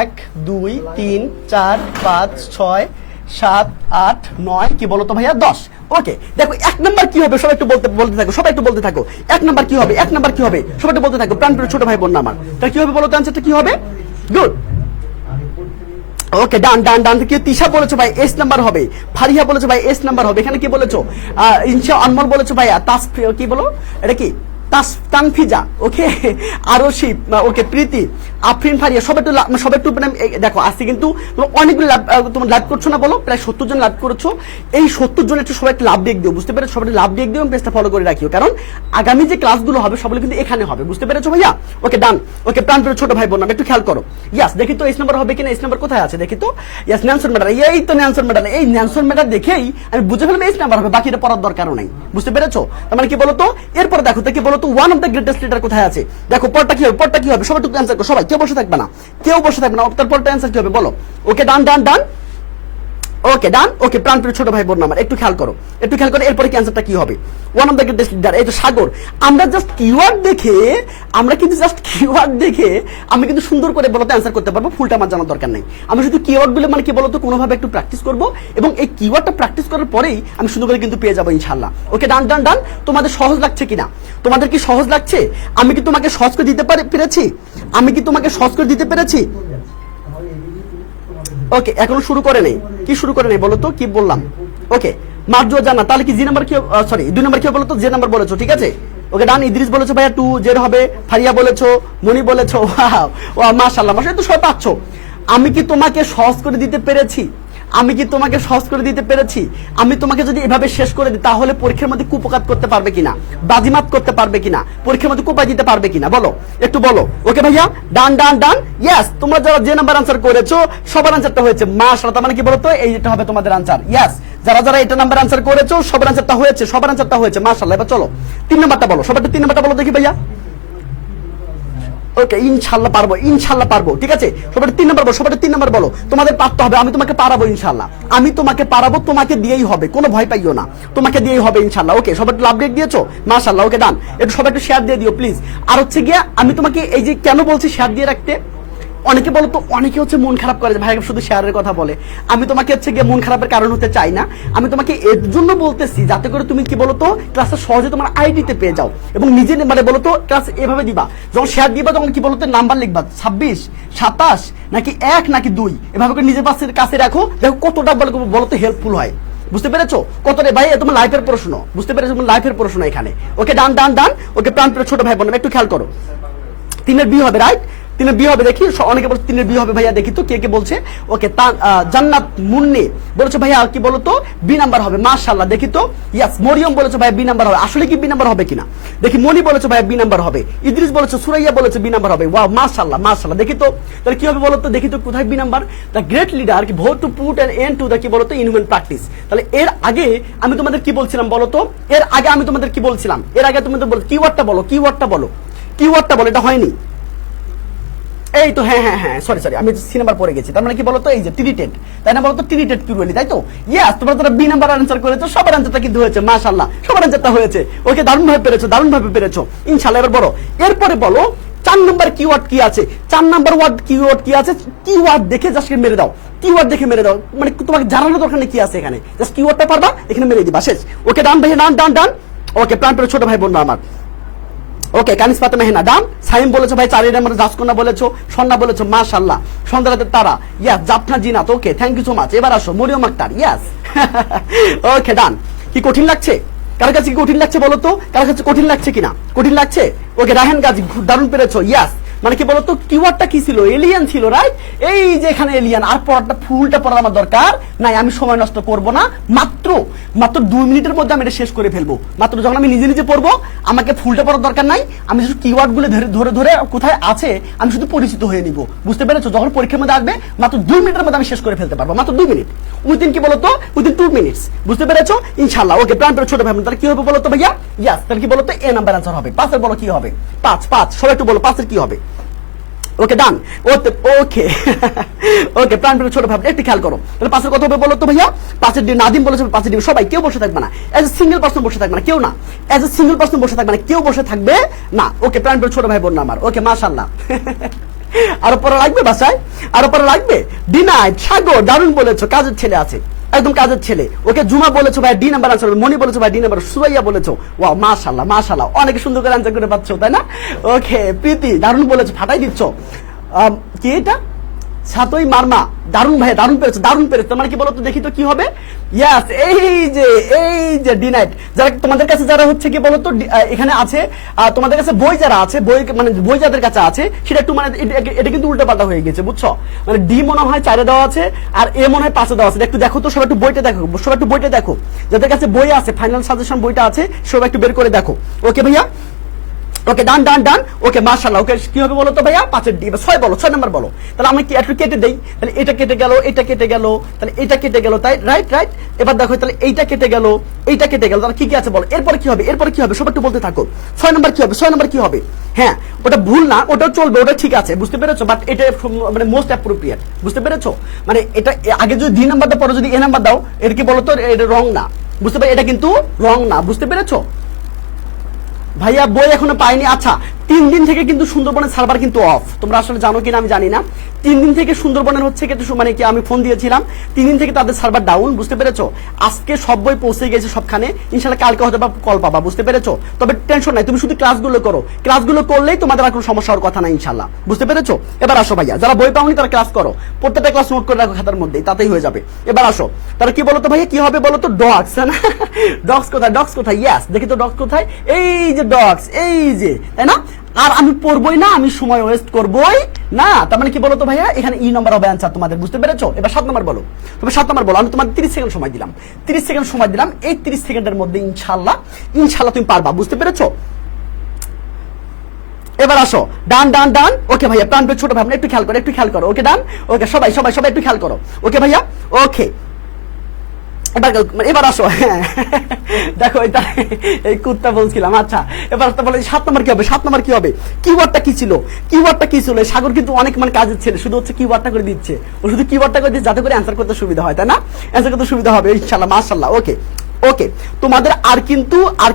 1 2 3 4 5 6 7 8 9 কি বলো তো ভাইয়া 10। ওকে দেখো 1 নাম্বার কি হবে, সবাই একটু বলতে থাকো 1 নাম্বার কি হবে, সবাই একটু বলতে থাকো। প্রাণপ্রিয় ছোট ভাই বোন আমার, তা কি হবে বলো তো? আনসারটা কি হবে? গুড। ওকে ডান ডান ডান থেকে তিশা বলেছো ভাই এস নাম্বার হবে, ফারিহা বলেছো ভাই এস নাম্বার হবে। এখানে কি বলেছো? ইনশা আনমল বলেছো ভাই তাস, কি বলো এটা কি তানফিজা, ওকে আরশি, ওকে প্রীতি, আফরিন, ফারিয়া, সবাই একটু মানে দেখো আজকে কিন্তু অনেকগুলো লাভ তোমার লাভ করছো না, বলো প্রায় 70 জন লাভ করছো। এই 70 জন একটু সবাই লাভ দিয়ে দিও, বুঝতে পেরেছো? সবাই লাভ দিয়ে দিও এবং পেজটা ফলো করে রাখিও, কারণ আগামী যে ক্লাসগুলো হবে সবগুলো কিন্তু এখানে হবে, বুঝতে পেরেছো ভাইয়া? ওকে ডান। ওকে প্রাণপ্রিয় ছোট ভাই বোন একটু খেয়াল করো। ইয়াস দেখি তো এস নাম্বার হবে কিনা, এস নাম্বার কোথায় আছে দেখি তো। ইয়াস ন্যানসন ম্যাডাম, এই তো ন্যানসন ম্যাডাম, এই ন্যানসন ম্যাডাম দেখেই আমি বুঝে ফেললাম এস নাম্বার হবে, বাকিটা পড়ার দরকারও নাই, বুঝতে পেরেছো? তার মানে কি বলতো, এরপর দেখো তো কি বলতো, one of the greatest leader কোথায় আছে দেখো। পরটা কি হবে, পরটা কি হবে, সবাই একটু অ্যান্সার করো, সবাই কেউ বসে থাকবে না, কেউ বসে থাকবে না, তার পরটা অ্যান্সার কি হবে বলো। ওকে ডান ডান ডান, ওকে ডান। ওকে প্রাণপ্রিয় ছোট ভাই বোন আমার একটু খেয়াল করো, একটু খেয়াল করো, এরপরে কি অ্যান্সারটা কি হবে। One of the greatest leader, এই তো সাগর। আমরা জাস্ট কিওয়ার্ড দেখে, আমরা কিন্তু জাস্ট কিওয়ার্ড দেখে আমি কিন্তু সুন্দর করে বলতে অ্যান্সার করতে পারবো, ফুলটা আমার জানার দরকার নেই। আমি শুধু কিওয়ার্ড গুলো মানে কি বলতো কোনোভাবে একটু প্র্যাকটিস করবো, এবং এই কিওয়ার্ডটা প্র্যাকটিস করার পরেই আমি সুন্দর করে কিন্তু পেয়ে যাবো ইনশাআল্লাহ। ওকে ডান ডান ডান। তোমাদের সহজ লাগছে কিনা, তোমাদের কি সহজ লাগছে? আমি কি তোমাকে সহজ করে দিতে পেরেছি? আমি কি তোমাকে সহজ করে দিতে পেরেছি? ওকে এখনো শুরু করে নেই, কি শুরু করে নেই বলো তো, কি বললাম? ওকে মার্জুয়া জানা, তাহলে কি জি নাম্বার কি, সরি 2 নাম্বার কি বলো তো, জে নাম্বার বলেছো, ঠিক আছে। ওকে ডান। ইদ্রিস বলেছো ভাইয়া 2 জের হবে, ফারিয়া বলেছো, মনি বলেছো, ওয়াও মাশাআল্লাহ মাশাআল্লাহ, তো সবাই পাচ্ছো। আমি কি তোমাকে সহজ করে দিতে পেরেছি? আমি কি তোমাকে সহজ করে দিতে পেরেছি? আমি তোমাকে যদি এভাবে শেষ করে দিই তাহলে পরীক্ষার মধ্যে কুপকাত করতে পারবে কিনা, বাজিমাত করতে পারবে কিনা, পরীক্ষার মধ্যে কুপা দিতে পারবে কিনা বলো, একটু বলো। ওকে ভাইয়া ডান ডান ডান। ইয়েস তোমরা যারা যে নাম্বার আনসার করেছো সবার আনসারটা হয়েছে মাশাআল্লাহ, তার মানে কি বলতো এইটা হবে তোমাদের আনসার। ইয়েস যারা যারা এটা নাম্বার আনসার করেছো সবার আনসারটা হয়েছে, সবার আনসারটা হয়েছে মাশাআল্লাহ। এবার চলো 3 নাম্বারটা বলো, সবাই 3 নাম্বারটা বলো দেখি ভাইয়া। ওকে ইনশাআল্লাহ পারবো, ইনশাআল্লাহ পারবো, ঠিক আছে। সবাই 3 নাম্বার বলো, সবাই 3 নাম্বার বলো। তোমাদের পারতে হবে, আমি তোমাকে পারাবো ইনশাআল্লাহ, আমি তোমাকে পারাবো, তোমাকে দিয়েই হবে, কোনো ভয় পাইও না, তোমাকে দিয়েই হবে ইনশাআল্লাহ। ওকে সবাই লাভ ব্রেক দিয়েছো মাশাআল্লাহ। ওকে ডান। একটু সবাই একটু শেয়ার দিয়ে দিও প্লিজ। আর হচ্ছে গিয়া আমি তোমাকে এই যে কেন বলছি শেয়ার দিয়ে রাখতে, অনেকে বলো তো, অনেকে হচ্ছে মন খারাপ করে ভাই শুধু শেয়ারের কথা বলে। আমি তোমাকে হচ্ছে গিয়ে মন খারাপের কারণ হতে চাই না, আমি তোমাকে এর জন্য বলতেছি যাতে করে তুমি কি বলতো ক্লাসটা সহজে তোমার আইডিতে পেয়ে যাও, এবং নিজে মানে বলতো ক্লাস এভাবে দিবা, যখন শেয়ার দিবা তখন কি বলতো নাম্বার লিখবা 26, 27 নাকি 1 নাকি 2, এভাবে করে নিজের পাশের কাছে রাখো, দেখো কতটা বলতো হেল্পফুল হয়, বুঝতে পেরেছো? কত রে ভাই তোমার লাইফের প্রশ্ন, বুঝতে পেরেছো? তোমার লাইফের প্রশ্ন এখানে। ওকে ডান ডান ডান। ওকে প্রাণপ্রিয় ছোট ভাই বোন একটু খেয়াল করো, 3 বি হবে রাইট, 3 বি হবে দেখি, অনেকে বলছে 3 বি হবে ভাইয়া, দেখি তো কে কে বলছে। ওকে জান্নাত মুন্নি বলেছো ভাইয়া কি বলতো বি নাম্বার হবে মাশাআল্লাহ, দেখি তো। ইয়াস মরিয়ম বলেছো ভাইয়া বি নাম্বার হবে, আসলে কি বি নাম্বার হবে কিনা দেখি। মনি বলেছো ভাইয়া বি নাম্বার হবে, ইদ্রিস বলেছো, সুরাইয়া বলেছো বি নাম্বার হবে, ওয়াও মাশাআল্লাহ মাশাআল্লাহ, দেখি তো তাহলে কি হবে বলতো, দেখি তো কোথায় B number. The great leader কি vote to put and and to the কি বলতো ইনহিউম্যান প্র্যাকটিস। তাহলে এর আগে আমি তোমাদের কি বলছিলাম বলতো, এর আগে আমি তোমাদের কি বলছিলাম, এর আগে তোমাদের বল কিওয়ার্ডটা বলো, কিওয়ার্ডটা বলো, কিওয়ার্ডটা বলো, এটা হয়নি। এই তো হ্যাঁ হ্যাঁ হ্যাঁ সরি আমি সি নাম্বার পড়ে গেছি। তার মানে কি বলতো এই যে ট্রিটেড, তাই না বলতো ট্রিটেড পিউরলি, তাই তো। ইয়েস তোমরা যারা বি নাম্বার আনসার করেছো সবার আনসারটা কিন্তু হয়েছে মাশাআল্লাহ, সবার আনসারটা হয়েছে। ওকে দারুণ ভাবে পেরেছো, দারুণ ভাবে পেরেছো ইনশাআল্লাহ। এবার বলো এরপরে বলো 4 নাম্বার কিওয়ার্ড কি আছে, 4 নাম্বার ওয়ার্ড কিওয়ার্ড কি আছে, কিওয়ার্ড দেখে জাস্ট মেরে দাও, কিওয়ার্ড দেখে মেরে দাও, মানে তোমাকে জানানোর দরকার নেই কি আছে এখানে, জাস্ট কিওয়ার্ডটা পারবা এখানে মেরে দিবা শেষ। ওকে ডান ভাই ডান ডান ডান। ওকে প্রাণপ্রিয় ছোট ভাই বোনরা আমার, ওকে কানিস ফাতেমা হেনা ডান। সাইম বলেছো ভাই 4 নাম্বার, জাসকন্যা বলেছো, সন্না বলেছো মাশাআল্লাহ, সন্ধ্যারাতের তারা ইয়াস, Jafna Zinat okay thank you so much. এবার আসো মরিয়ম আক্তার ইয়াস ওকে ডান। কি কঠিন লাগছে, কার কাছে কি কঠিন লাগছে বলো তো, কার কাছে কঠিন লাগছে কিনা, কঠিন লাগছে। ওকে রায়হান গাজী দারুণ পেরেছো ইয়াস। মানে কি বলতো কিওয়ার্ডটা কি ছিল, এলিয়ান ছিল রাইট, এই যে এখানে এলিয়ান। আর পড়াটা ফুলটা পড়ার আমার দরকার নাই, আমি সময় নষ্ট করব না, মাত্র 2 মিনিটের মধ্যে আমি এটা শেষ করে ফেলবো। মাত্র যখন আমি নিজে নিজে পড়বো আমাকে ফুলটা পড়ার দরকার নাই, আমি শুধু কিওয়ার্ড গুলো ধরে ধরে কোথায় আছে আমি শুধু পরিচিত হয়ে নিব, বুঝতে পেরেছো? যখন পরীক্ষার মধ্যে আসবে মাত্র 2 মিনিটের মধ্যে আমি শেষ করে ফেলতে পারবো, মাত্র 2 মিনিট, উইদিন কি বলতো উইদিন 2 মিনিটস, বুঝতে পেরেছো ইনশাআল্লাহ। ওকে প্রাণপ্রিয় ছোট ভাই তাহলে কি হবে বলতো ভাইয়া, ইয়াস তাহলে কি বলতো এ নাম্বার আনসার হবে। 5 এর বলো কি হবে, 5 সবাই একটু বলো 5 এর কি হবে। ওকে ডান। ওকে ওকে প্রাণপ্রিয় ছোট ভাই একটু খেয়াল করো, তাহলে 5 এর কথা হবে বলো তো ভাইয়া। 5 এর নাদিম বলেছে 5 এর সবাই কেউ বসে থাকবে না, এজ এ সিঙ্গেল পারসন বসে থাকবে না কেউ না, এজ এ সিঙ্গেল পারসন বসে থাকবে না কেউ, বসে থাকবে না। ওকে প্রাণপ্রিয় ছোট ভাই বোন আমার, ওকে মাশাআল্লাহ আরো পরে লাগবে বাসায়, আরো পরে লাগবে। ডিনাইট সাগর দারুণ বলেছো, কাজের ছেলে আছে একদম কাজের ছেলে। ওকে জুমা বলেছো ভাই ডি নাম্বার আনসার, মনি বলেছো ভাই ডি নাম্বার, সুরাইয়া বলেছো ওয়াও মাশাআল্লাহ মাশাআল্লাহ, অনেক সুন্দর করে আনসার করে পাচ্ছো তাই না। ওকে প্রীতি দারুণ বলেছো, ফাটাই দিচ্ছ। কি এটা সাতই মারমা, দারুণ ভাইয়া, দারুণ পেরেছো, দারুণ পেরেছো। তোমার কি বলো তো, দেখি তো কি হবে। ইয়াস, এই যে ডিনাইট, যারা তোমাদের কাছে যারা হচ্ছে কি বলো তো এখানে আছে, তোমাদের কাছে বই যারা আছে, বই মানে বই যাদের কাছে আছে সেটা একটু মানে এটা কিন্তু উল্টো পাল্টা হয়ে গেছে, বুঝছো? মানে ডি মনে হয় 4 দেওয়া আছে আর এ মনে হয় 5 দেওয়া আছে। একটু দেখো তো, সবাই একটু বইটা দেখো, সবাই একটু বইটা দেখো, যাদের কাছে বই আছে, ফাইনাল সাজেশন বইটা আছে, সবাই একটু বের করে দেখো। ওকে ভাইয়া, ওকে ডান ডান ডান, ওকে মাশাআল্লাহ। ওকে কি হবে বলো তো ভাইয়া, 5 ডি, 6 বলো, 6 নাম্বার বলো। তাহলে আমি কি একটু কেটে দেই, তাহলে এটা কেটে গেল, এটা কেটে গেল, তাহলে এটা কেটে গেল, তাই রাইট রাইট। এবার দেখো, তাহলে এইটা কেটে গেল, এইটা কেটে গেল, তাহলে কি কি আছে বলো, এরপরে কি হবে, এরপরে কি হবে, সব একটু বলতে থাকো। 6 নাম্বার কি হবে, 6 নাম্বার কি হবে? হ্যাঁ, ওটা ভুল না, ওটাও চলবে, ওটা ঠিক আছে, বুঝতে পেরেছো? বাট এটা মানে মোস্ট অ্যাপ্রোপ্রিয়েট, বুঝতে পেরেছো? মানে এটা আগে যদি ডি নাম্বার দাও, পরে যদি এ নাম্বার দাও, এটা কি বলো তো, এটা রং না, বুঝতে পারি, এটা কিন্তু রং না, বুঝতে পেরেছো? ভাইয়া বই এখনো পাইনি। আচ্ছা, 3 দিন থেকে কিন্তু সুন্দরবনের সার্ভার কিন্তু অফ, তোমরা আসলে জানো কিনা আমি জানি না। 3 দিন থেকে সুন্দরবনের হচ্ছে কিন্তু মানে কি আমি ফোন দিয়েছিলাম, 3 দিন থেকে তাদের সার্ভার ডাউন, বুঝতে পেরেছো? আজকে সব বই পৌঁছে গেছে সবখানে, ইনশাআল্লাহ কালকে হয়তো বা কল পাবা, বুঝতে পেরেছো? তবে টেনশন নাই, তুমি শুধু ক্লাসগুলো করো, ক্লাসগুলো করলেই তোমাদের আর কোনো সমস্যা হওয়ার কথা না ইনশাআল্লাহ, বুঝতে পেরেছো? এবার আসো ভাইয়া, যারা বই পাওনি তারা ক্লাস করো, প্রত্যেকটা ক্লাস নোট করে রাখো খাতার মধ্যে, তাতেই হয়ে যাবে। এবার আসো, তারা কি বলতো ভাইয়া, কি হবে বলতো, ডগস, না ডগস কোথায়, ডগস কোথায়, ইয়েস দেখি তো ডগস কোথায়, এই যে ডগস, এই যে, তাই না? আর আমি পড়বই না, আমি সময় ওয়েস্ট করবই না, তার মানে কি বলতো ভাইয়া, এখানে ই নাম্বার হবে অ্যান্সার তোমাদের, বুঝতে পেরেছো? এবার 7 নাম্বার বলো, তবে 7 নাম্বার বলো। আমি তোমাদের 30 সেকেন্ড সময় দিলাম, 30 সেকেন্ড সময় দিলাম, এই 30 সেকেন্ডের মধ্যে ইনশাআল্লাহ তুমি পারবা, বুঝতে পেরেছো? এবার আসো, ডান ডান ডান, ওকে ভাইয়া, প্রাণ পে ছোট ভাবনা, একটু খেয়াল করো, একটু খেয়াল করো, ওকে ডান, ওকে সবাই সবাই সবাই একটু খেয়াল করো, ওকে ভাইয়া, ওকে। এবার আসো, হ্যাঁ দেখো এটা এই কুত্তা বলছিলাম। আচ্ছা, এবার তো বলে 7 নম্বর কি হবে, 7 নম্বর কি হবে, কিওয়ার্ডটা কি ছিল, কিওয়ার্ডটা কি ছিল? সাগর কিন্তু অনেক মানে কাজের ছেলে, শুধু হচ্ছে কিওয়ার্ডটা করে দিচ্ছে, ও শুধু কিওয়ার্ডটা করে দিচ্ছে যাতে করে অ্যান্সার করতে সুবিধা হয়, তাই না? অ্যান্সার করতে সুবিধা হবে ইনশাআল্লাহ, মাশাআল্লাহ। ওকে ওকে, তোমাদের আর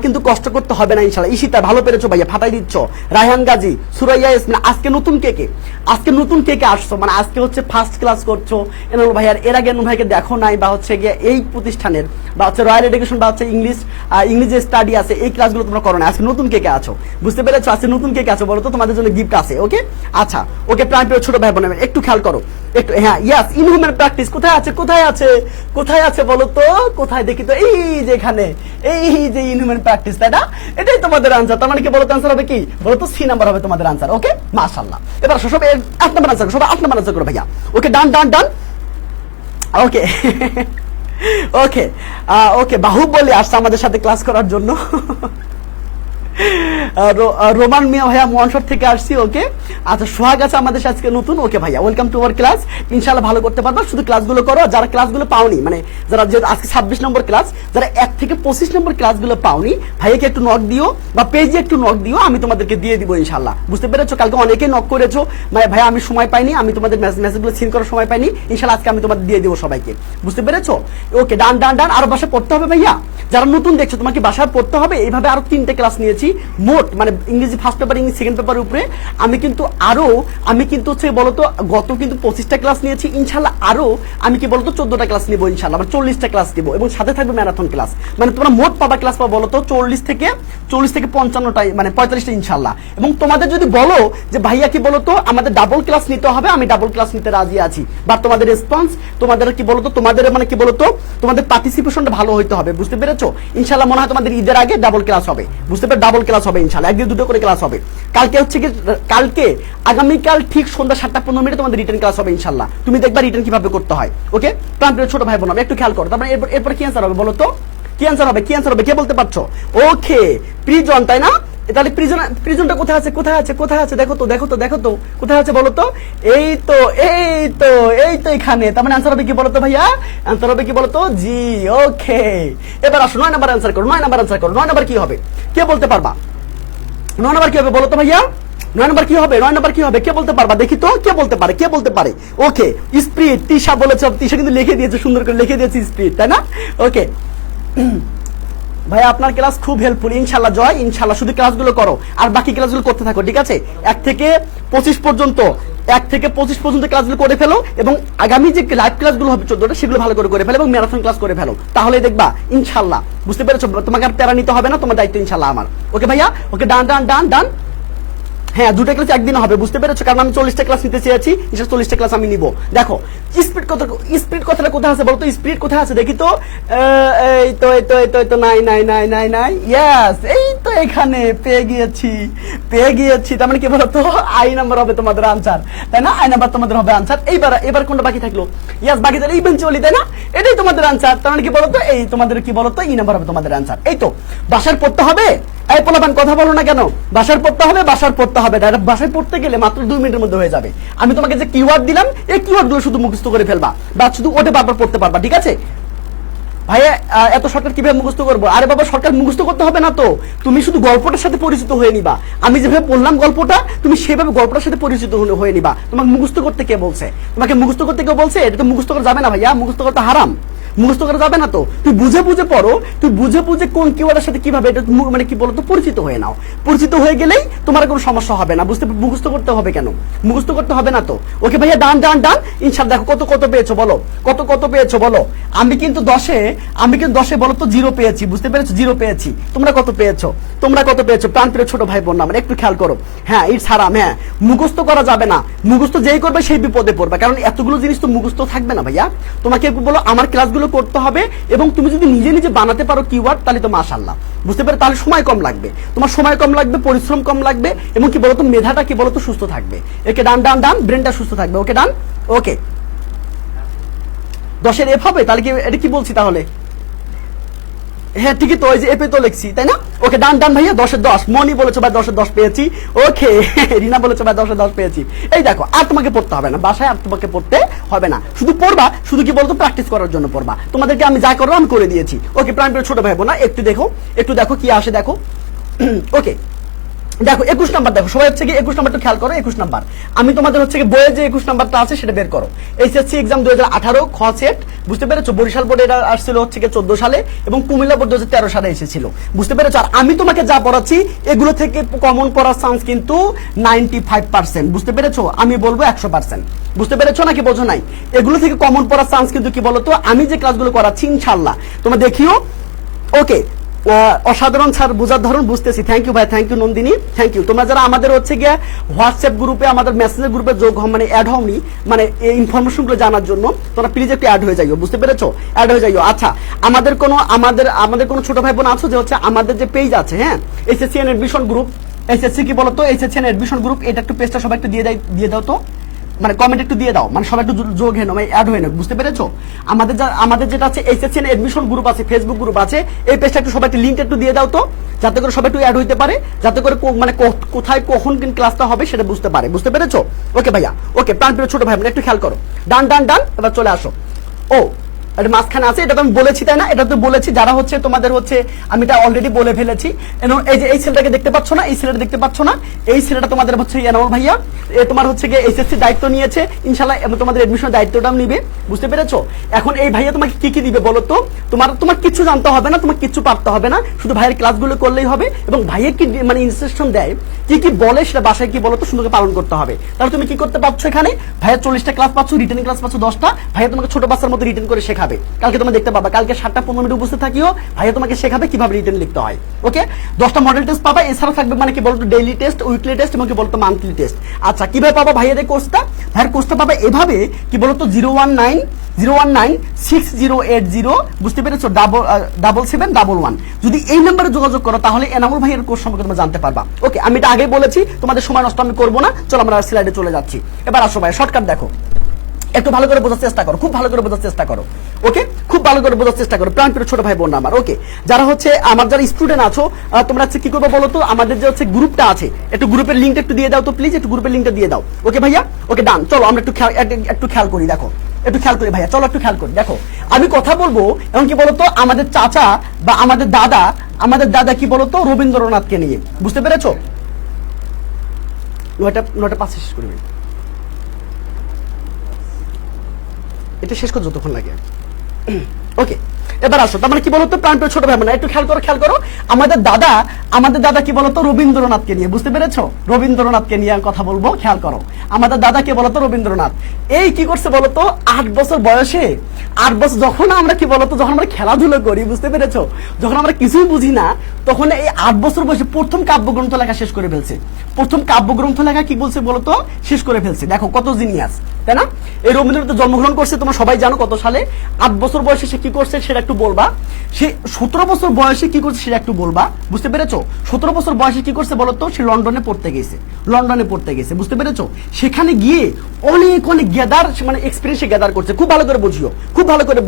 কিন্তু কষ্ট করতে হবে না ইনশাআল্লাহ। ঈশিতা ভালো পেরেছো ভাইয়া, ফাটাই দিচ্ছ। রায়হান গাজী, সুরাইয়া ইসমিন, আজকে নতুন কে আসছো, মানে আজকে হচ্ছে ফার্স্ট ক্লাস করছো এনাল ভাইয়ার, এর আগে এনাল ভাইকে দেখো নাই, বা হচ্ছে গিয়ে এই প্রতিষ্ঠানের বা হচ্ছে রয়্যাল এডুকেশন বা হচ্ছে ইংলিশ স্টাডি আছে, এই ক্লাসগুলো তোমরা করো না। আজকে নতুন কে আছো, বুঝতে পেরেছো? আজকে নতুন কে আছো বলো তো, তোমাদের জন্য গিফট আছে। ওকে আচ্ছা, ওকে প্রাণ প্রিয় ছোট ভাই বোন একটু খেয়াল করো, একটু, হ্যাঁ ইয়াস, ইনহিউম্যান প্র্যাকটিস কোথায় আছে, কোথায় আছে, কোথায় আছে বলো তো, কোথায় দেখি তো, এই যে এখানে, এই যে ইনহিউম্যান প্র্যাকটিস, তাই না? এটাই তোমাদের আনসার, তার মানে কি বলো তো, আনসার হবে কি বলো তো, সি নাম্বার হবে তোমাদের আনসার। ওকে মাশাআল্লাহ। এবার সব 8 নাম্বার আনসার, সবাই 8 নাম্বার আনসার করো ভাইয়া। ওকে ডান ডান ডান, ওকে ওকে ওকে, বাহুবলী আসছে আমাদের সাথে ক্লাস করার জন্য। রোমান মিয়া ভাইয়া মনসর থেকে আসছি। ওকে আচ্ছা, সোহাগ আছে আমাদের সাথে আজকে নতুন। ওকে ভাইয়া, ওয়েলকাম টু আওয়ার ক্লাস, ইনশাআল্লাহ ভালো করতে পারবা, শুধু ক্লাসগুলো করো। যারা ক্লাসগুলো পাওনি, মানে যারা আজকে 26 নম্বর ক্লাস, যারা 1 থেকে 25 নম্বর ক্লাসগুলো পাওনি, ভাইয়াকে একটু নক দিও বা পেজে একটু নক দিও, আমি তোমাদেরকে দিয়ে দিব ইনশাআল্লাহ, বুঝতে পেরেছো? কালকে অনেকেই নক করেছো, মানে ভাইয়া আমি সময় পাইনি, আমি তোমাদের মেসেজগুলো সিন করার সময় পাইনি, ইনশাআল্লাহ আজকে আমি তোমাদের দিয়ে দিব সবাইকে, বুঝতে পেরেছো? ওকে ডান ডান ডান। আরো বাসায় পড়তে হবে ভাইয়া, যারা নতুন দেখছো তোমাকে বাসায় পড়তে হবে। এইভাবে আরো 3টে ক্লাস নিয়েছি মোট, মানে ইংরেজি ফার্স্ট পেপার, ইংলিশ সেকেন্ড পেপারের উপরে আমি কিন্তু হচ্ছে বলতো গত কিন্তু 25টা ক্লাস নিয়েছি, ইনশাআল্লাহ আরো আমি কি বলতো 14টা ক্লাস নিব ইনশাআল্লাহ, মানে 40টা ক্লাস নিব, এবং সাথে থাকবে ম্যারাথন ক্লাস। মানে তোমরা মোট পাবা ক্লাস পাবা বলতো 40 থেকে 55টাই, মানে 45টা ইনশাআল্লাহ। এবং তোমাদের যদি বলো যে ভাইয়া কি বলতো আমাদের ডাবল ক্লাস নিতে হবে, আমি ডাবল ক্লাস নিতে রাজি আছি, বাট তোমাদের রেসপন্স, তোমাদের কি বলতো, তোমাদের মানে কি বলতো, তোমাদের পার্টিসিপেশনটা ভালো হইতে হবে, বুঝতে পেরেছো? ইনশাআল্লাহ মনে হয় তোমাদের ঈদের আগে ডাবল ক্লাস হবে, বুঝতে পেরে, ডাবল ক্লাস হবে ইনশাআল্লাহ, একদিন 2টো করে ক্লাস হবে। কালকে হচ্ছে কি, কালকে আগামীকাল ঠিক সন্ধ্যা 7:15 তোমাদের রিটেন ক্লাস হবে ইনশাআল্লাহ, তুমি দেখবা রিটেন কিভাবে করতে হয়। ওকে প্রাণপ্রিয় ছোট ভাই বোন একটু খেয়াল করো। তারপরে এরপর কি অ্যান্সার হবে বলো তো, কি অ্যান্সার হবে, কি অ্যান্সার হবে, কে বলতে পারছো? ওকে প্রিজন, তাই না? তাহলে প্রিজনটা কোথায় আছে, কোথায় আছে, কোথায় আছে, দেখো তো দেখো তো দেখো তো, কোথায় আছে বলো তো? এই তো এই তো এই তো এখানে। তার মানে অ্যান্সার হবে কি বলো তো ভাইয়া, অ্যান্সার হবে কি বলো তো, জি। ওকে এবার আসো 9 নাম্বার অ্যান্সার করো, 9 নাম্বার অ্যান্সার করো। 9 নাম্বার কি হবে, কে বলতে পারবা? 9 নাম্বার কি হবে বলো তো ভাইয়া, 9 নাম্বার কি হবে, 9 নাম্বার কি হবে, কে বলতে পারবা? দেখি তো কে বলতে পারে, কে বলতে পারে? ওকে স্পিরিট, তিশা বলেছে, তিশা কিন্তু লিখে দিয়েছে, সুন্দর করে লিখে দিয়েছে স্পিরিট, তাই না? ওকে ভাই আপনার ক্লাস খুব হেল্পফুল, ইনশাআল্লাহ জয়, ইনশাআল্লাহ শুধু ক্লাসগুলো করো আর বাকি ক্লাসগুলো করতে থাকো, ঠিক আছে? 1 থেকে 25 পর্যন্ত ক্লাসগুলো করে ফেলো, এবং আগামী যে লাইভ ক্লাসগুলো হবে 14টা, সেগুলো ভালো করে ফেলো, এবং ম্যারাথন ক্লাস করে ফেলো, তাহলে দেখবা ইনশাআল্লাহ, বুঝতে পেরেছো? তোমাকে আর প্যারা নিতে হবে না, তোমার দায়িত্ব ইনশাআল্লাহ আমার। ওকে ভাইয়া, ওকে ডান ডান ডান ডান। হ্যাঁ 2টা ক্লাস একদিন হবে, বুঝতে পেরেছো? কারণ আমি 40টা ক্লাস নিতে চেয়েছি, 40টা ক্লাস আমি নিব। দেখো স্পিড কথাটা কোথায় আছে বলতো? স্পিড কোথায় আছে দেখি তো। এই তো নাই নাই নাই নাই নাই, ইয়েস, এই তো এখানে পেয়ে গিয়েছি। তার মানে কি বলতো, আই নাম্বার হবে তোমাদের আনসার, তাই না? আই নাম্বার তোমাদের হবে আনসার। এবার কোনটা বাকি থাকলো? ইয়েস, বাকি থাকলো ইভেন্চুয়ালি, তাই না? এটাই তোমাদের আনসার। তার মানে কি বলতো, এই তোমাদের কি বলতো, ই নাম্বার হবে তোমাদের আনসার। এই তো বাসার পড়তে হবে। এই পোলাপান কথা বলো না কেন? বাসার পড়তে হবে। ডাইরেক্ট বাসায় পড়তে গেলে মাত্র 2 মিনিটের মধ্যে হয়ে যাবে। আমি তোমাকে যে কিওয়ার্ড দিলাম, এই কিওয়ার্ড গুলো শুধু মুখস্থ করে ফেলবা, বা শুধু ওটা বারবার পড়তে পারবা, ঠিক আছে? ভাইয়া এত শর্টকাট কিভাবে মুখস্থ করবো? আরে বাবা, শর্টকাট মুখস্থ করতে হবে না তো, তুমি শুধু গল্পটার সাথে পরিচিত হয়ে নিবা। আমি যেভাবে বললাম গল্পটা, তুমি সেভাবে গল্পটার সাথে পরিচিত হয়ে নিবা। তোমাকে মুখস্থ করতে কে বলছে? তোমাকে মুখস্থ করতে কেউ বলছে? এটা তো মুখস্থ করা যাবে না ভাইয়া, মুখস্থ করতে হারাম, মুখস্থ করা যাবে না তো। তুই বুঝে পড়ো, তুই বুঝে কোন কিওয়ার্ডের সাথে কিভাবে এটা মানে কি বলতো পরিচিত হয়ে নাও। পরিচিত হয়ে গেলেই তোমার কোনো সমস্যা হবে না। মুখস্থ করতে হবে কেন? মুখস্থ করতে হবে না তো। ওকে ভাইয়া, ডান। ইনশাআল্লাহ দেখো কত পেয়েছো বলো, কত পেয়েছো বলো। আমি কিন্তু 10-এ বলো তো 0 পেয়েছি, বুঝতে পেরেছো? 0 পেয়েছি। তোমরা কত পেয়েছো? প্রাণপ্রিয় ছোট ভাই বোন আমার একটু খেয়াল করো। হ্যাঁ, ইটস হারাম। হ্যাঁ, মুখস্থ করা যাবে না। মুখস্থ যেই করবে সেই বিপদে পড়বে, কারণ এতগুলো জিনিস তো মুখস্থ থাকবে না ভাইয়া। তোমাকে বলো আমার ক্লাসগুলো করতে হবে, এবং তুমি যদি নিজে বানাতে পারো কিওয়ার্ড, তাহলে তো মাশাআল্লাহ, বুঝতে পারো? তাহলে সময় কম লাগবে, তোমার সময় কম লাগবে, পরিশ্রম কম লাগবে, এবং কি বলতো মেধাটা কি বলতো সুস্থ থাকবে। একে ডান, ব্রেনটা সুস্থ থাকবে। ওকে ডান। ওকে 10-এর এফ হবে, তাহলে কি এটা কি বলছি তাহলে? হ্যাঁ ঠিকই তো, ওই যে এপে তো লিখছি, তাই না? ওকে ডান ভাইয়া, 10-এর 10। মনি বলেছো ভাই 10-এর 10 পেয়েছি। ওকে রিনা বলেছো ভাই 10-এর 10 পেয়েছি। এই দেখো, আর তোমাকে পড়তে হবে না, বাসায় আর তোমাকে পড়তে হবে না, শুধু পড়বা, শুধু কি বলতো প্র্যাকটিস করার জন্য পড়বা। তোমাদেরকে আমি যা করবো আমি করে দিয়েছি। ওকে প্রাণপ্রিয় ছোট ভাই বোনা, একটু দেখো কি আসে, দেখো। ওকে দেখো 21 নাম্বার, দেখো সবাই হচ্ছে কি 21 নাম্বারটা খেয়াল করো। 21 নাম্বার আমি তোমাদের হচ্ছে কি বইয়ে যে 21 নাম্বারটা আছে সেটা বের করো। এইচএসসি এক্সাম 2018 খ সেট, বুঝতে পেরেছো? বরিশাল বোর্ডে এটা আসছিল হচ্ছে কি 14 সালে, এবং কুমিল্লা বোর্ড 2013 সালে এসেছিল, বুঝতে পেরেছো? আর আমি তোমাকে যা পড়াচ্ছি এগুলো থেকে কমন পড়ার চান্স কিন্তু 95%, বুঝতে পেরেছো? আমি বলবো 100%, বুঝতে পেরেছো নাকি বোঝো নাই? এগুলো থেকে কমন পড়ার চান্স কিন্তু কি বলতো, আমি যে ক্লাসগুলো করাচ্ছি ইনশাআল্লাহ তোমরা দেখিও। ওকে অসাধারণ স্যার, বোঝার ধরুন বুঝতেছি। থ্যাংক ইউ ভাই, thank you Nandini, thank you. তোমরা যারা আমাদের হচ্ছে গিয়ে হোয়াটসঅ্যাপ গ্রুপে, আমাদের মেসেঞ্জার গ্রুপে যোগ মানে অ্যাড হওনি, মানে এই ইনফরমেশনগুলো জানার জন্য, তোমরা প্লিজ একটু অ্যাড হয়ে যাইও, বুঝতে পেরেছো? অ্যাড হয়ে যাইও। আচ্ছা, আমাদের কোনো ছোট ভাই বোন আছো যে হচ্ছে আমাদের যে পেজ আছে, হ্যাঁ, SSC and admission group, SSC কি বলতো, এসএসসি এন্ড এডমিশন গ্রুপ, এটা একটু পেজটা সবাই একটু দিয়ে দাও তো, মানে কমেন্ট একটু দিয়ে দাও, মানে সবাই একটু যোগ হয়ে নাও, অ্যাড হয়ে নাও, বুঝতে পেরেছো? আমাদের যেটা আছে এইচএসসি এডমিশন গ্রুপ আছে, ফেসবুক গ্রুপ আছে, এই পেজটা একটু সবাই একটু লিংক একটু দিয়ে দাও তো, যাতে করে সবাই একটু অ্যাড হইতে পারে, যাতে করে মানে কোথায় কখন কোন ক্লাসটা হবে সেটা বুঝতে পারে, বুঝতে পেরেছো? ওকে ভাইয়া, ওকে প্রাণপ্রিয় ছোট ভাই একটু খেয়াল করো। ডান, এবার চলে আসো। ও এটা মাঝখানে আছে, এটা তো আমি বলেছি, তাই না? এটা তো বলেছি, যারা হচ্ছে তোমাদের হচ্ছে আমি এটা অলরেডি বলে ফেলেছি। এই যে এই ছেলেটাকে দেখতে পাচ্ছ না, এই ছেলেটা দেখতে পাচ্ছ না, এই ছেলেটা তোমাদের হচ্ছে এনামুল ভাইয়া, তোমার হচ্ছে গিয়ে এসএসসি দায়িত্ব নিয়েছে, ইনশাআল্লাহ তোমাদের এডমিশন দায়িত্বটাও নিবে, বুঝতে পেরেছো? এখন এই ভাইয়া তোমাকে কি দিবে বলো তো? তোমার কিছু জানতে হবে না, তোমার কিছু পারতে হবে না, শুধু ভাইয়ের ক্লাসগুলো করলেই হবে, এবং ভাইয়ের কি মানে ইনস্ট্রাকশন দেয়, কি বলে সেটা বাসায় কি বলো তো সুন্দর পালন করতে হবে। তাহলে তুমি কি করতে পারছো? এখানে ভাইয়া 40টা ক্লাস পাচ্ছ, রিটেন ক্লাস পাচ্ছ 10টা, ভাইয়া তোমাকে ছোট বাচ্চার মতো রিটেন করে শেখাবে। কালকে তোমরা দেখতে পাবা, কালকে 7টা 15 মিনিট উপস্থিত থাকিও, ভাইয়া তোমাকে শেখাবে কিভাবে রিটেন লিখতে হয়। ওকে 10টা মডেল টেস্ট পাবা, এছাড়া থাকবে মানে কি বলতো ডেইলি টেস্ট, উইকলি টেস্ট, এবং কি বলতো মান্থলি টেস্ট। আচ্ছা কিভাবে পাবা ভাইয়ের কোর্সটা? ভাইয়ের কোর্সটা পাবা এভাবে, কি বলতো 0196080, বুঝতে পেরেছো? 7711। যদি এই নাম্বারে যোগাযোগ করো তাহলে এনামুল ভাইয়ের কোর্স সম্পর্কে তোমরা জানতে পারবা। ওকে আমি এটা আগে বলেছি, তোমাদের সময় নষ্ট আমি করবো না, চলো আমরা স্লাইডে চলে যাচ্ছি। এবার আসো ভাই, শর্টকাট দেখো, একটু ভালো করে বোঝার চেষ্টা করো, খুব ভালো করে বোঝার চেষ্টা করো। ওকে খুব ভালো করে বোঝার চেষ্টা করো প্রাণপ্রিয় ছোট ভাই বোন আমার। ওকে যারা হচ্ছে আমার যারা স্টুডেন্ট আছো, তোমরা হচ্ছে কি করবে বলো তো, আমাদের যে হচ্ছে গ্রুপটা আছে, একটু গ্রুপের লিঙ্কটা একটু দিয়ে দাও তো প্লিজ, একটু গ্রুপের লিঙ্কটা দিয়ে দাও। ওকে ভাইয়া, ওকে ডান। চলো আমরা একটু খেয়াল করি, দেখো একটু খেয়াল করি ভাইয়া, চলো একটু খেয়াল করি। দেখো আমি কথা বলবো, এবং কি বলতো আমাদের চাচা বা আমাদের দাদা কি বলতো রবীন্দ্রনাথকে নিয়ে, বুঝতে পেরেছো? 9টা 5 শেষ করবে, এটা শেষ করে যতক্ষণ লাগে। ওকে এবার আসো, তার মানে কি বলতো প্রাণপ্রিয় ছোট ভাই বোন, একটু খেয়াল করো আমাদের দাদা কি বলতো রবীন্দ্রনাথকে নিয়ে, বুঝতে পেরেছো? রবীন্দ্রনাথকে নিয়ে কথা বলবো, খেয়াল করো। আমাদের দাদা কে বলতো রবীন্দ্রনাথ। এই কি করছে বলতো 8 বছর বয়সে, 8 বছর যখন আমরা কি বলতো, যখন আমরা খেলাধুলো করি, বুঝতে পেরেছো, যখন আমরা কিছুই বুঝি না, তখন এই 8 বছর বয়সে প্রথম কাব্যগ্রন্থ লেখা শেষ করে ফেলছে। প্রথম কাব্যগ্রন্থ লেখা কি বলছে বলতো, শেষ করে ফেলছে। দেখো কত জিনিয়াস, তাই না? এই রবীন্দ্রনাথ জন্মগ্রহণ করছে তোমরা সবাই জানো কত সালে। 8 বছর বয়সে সে কি করছে সেটা একটু বলবা। সে 17 বছর বয়সে কি করছে সেটা একটু বলবা, বুঝতে পেরেছো? 17 বছর বয়সে কি করছে বলতো, সে লন্ডনে পড়তে গেছে, বুঝতে পেরেছো? সেখানে গিয়ে অনেক গ্যাদার মানে এক্সপেরিয়েন্স গ্যাদার করছে। খুব ভালো করে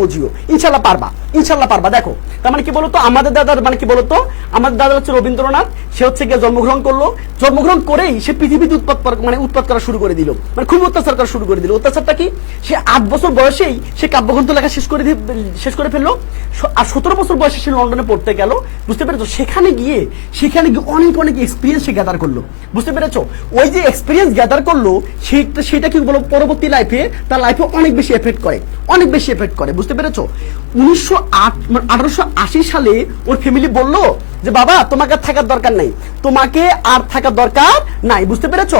বুঝিও, ইনশাল্লাহ পারবা। দেখো তার মানে কি বলতো, আমাদের দাদার মানে কি বলতো, আমাদের দাদা হচ্ছে রবীন্দ্রনাথ। সে হচ্ছে গিয়ে জন্মগ্রহণ করেই সে পৃথিবীতে উৎপাত করা শুরু করে দিল, মানে খুব অত্যাচার করা শুরু করে দিল। অত্যাচারটা কি, সে 8 বছর বয়সেই সে কাব্যগ্রন্থ লেখা শেষ করে ফেললো। আর 17 বছর বয়সে সে লন্ডনে পড়তে গেল, বুঝতে পেরেছো? সেখানে গিয়ে অনেক এক্সপিরিয়েন্স সে গ্যাদার করলো, বুঝতে পেরেছো? ওই যে এক্সপিরিয়েন্স গ্যাদার করলো সেটা কি বলো, পরবর্তী লাইফে তার লাইফে অনেক বেশি এফেক্ট করে, বুঝতে পেরেছো? 1880 সালে ওর ফ্যামিলি বললো যে বাবা তোমাকে থাকার দরকার নাই, বুঝতে পেরেছো?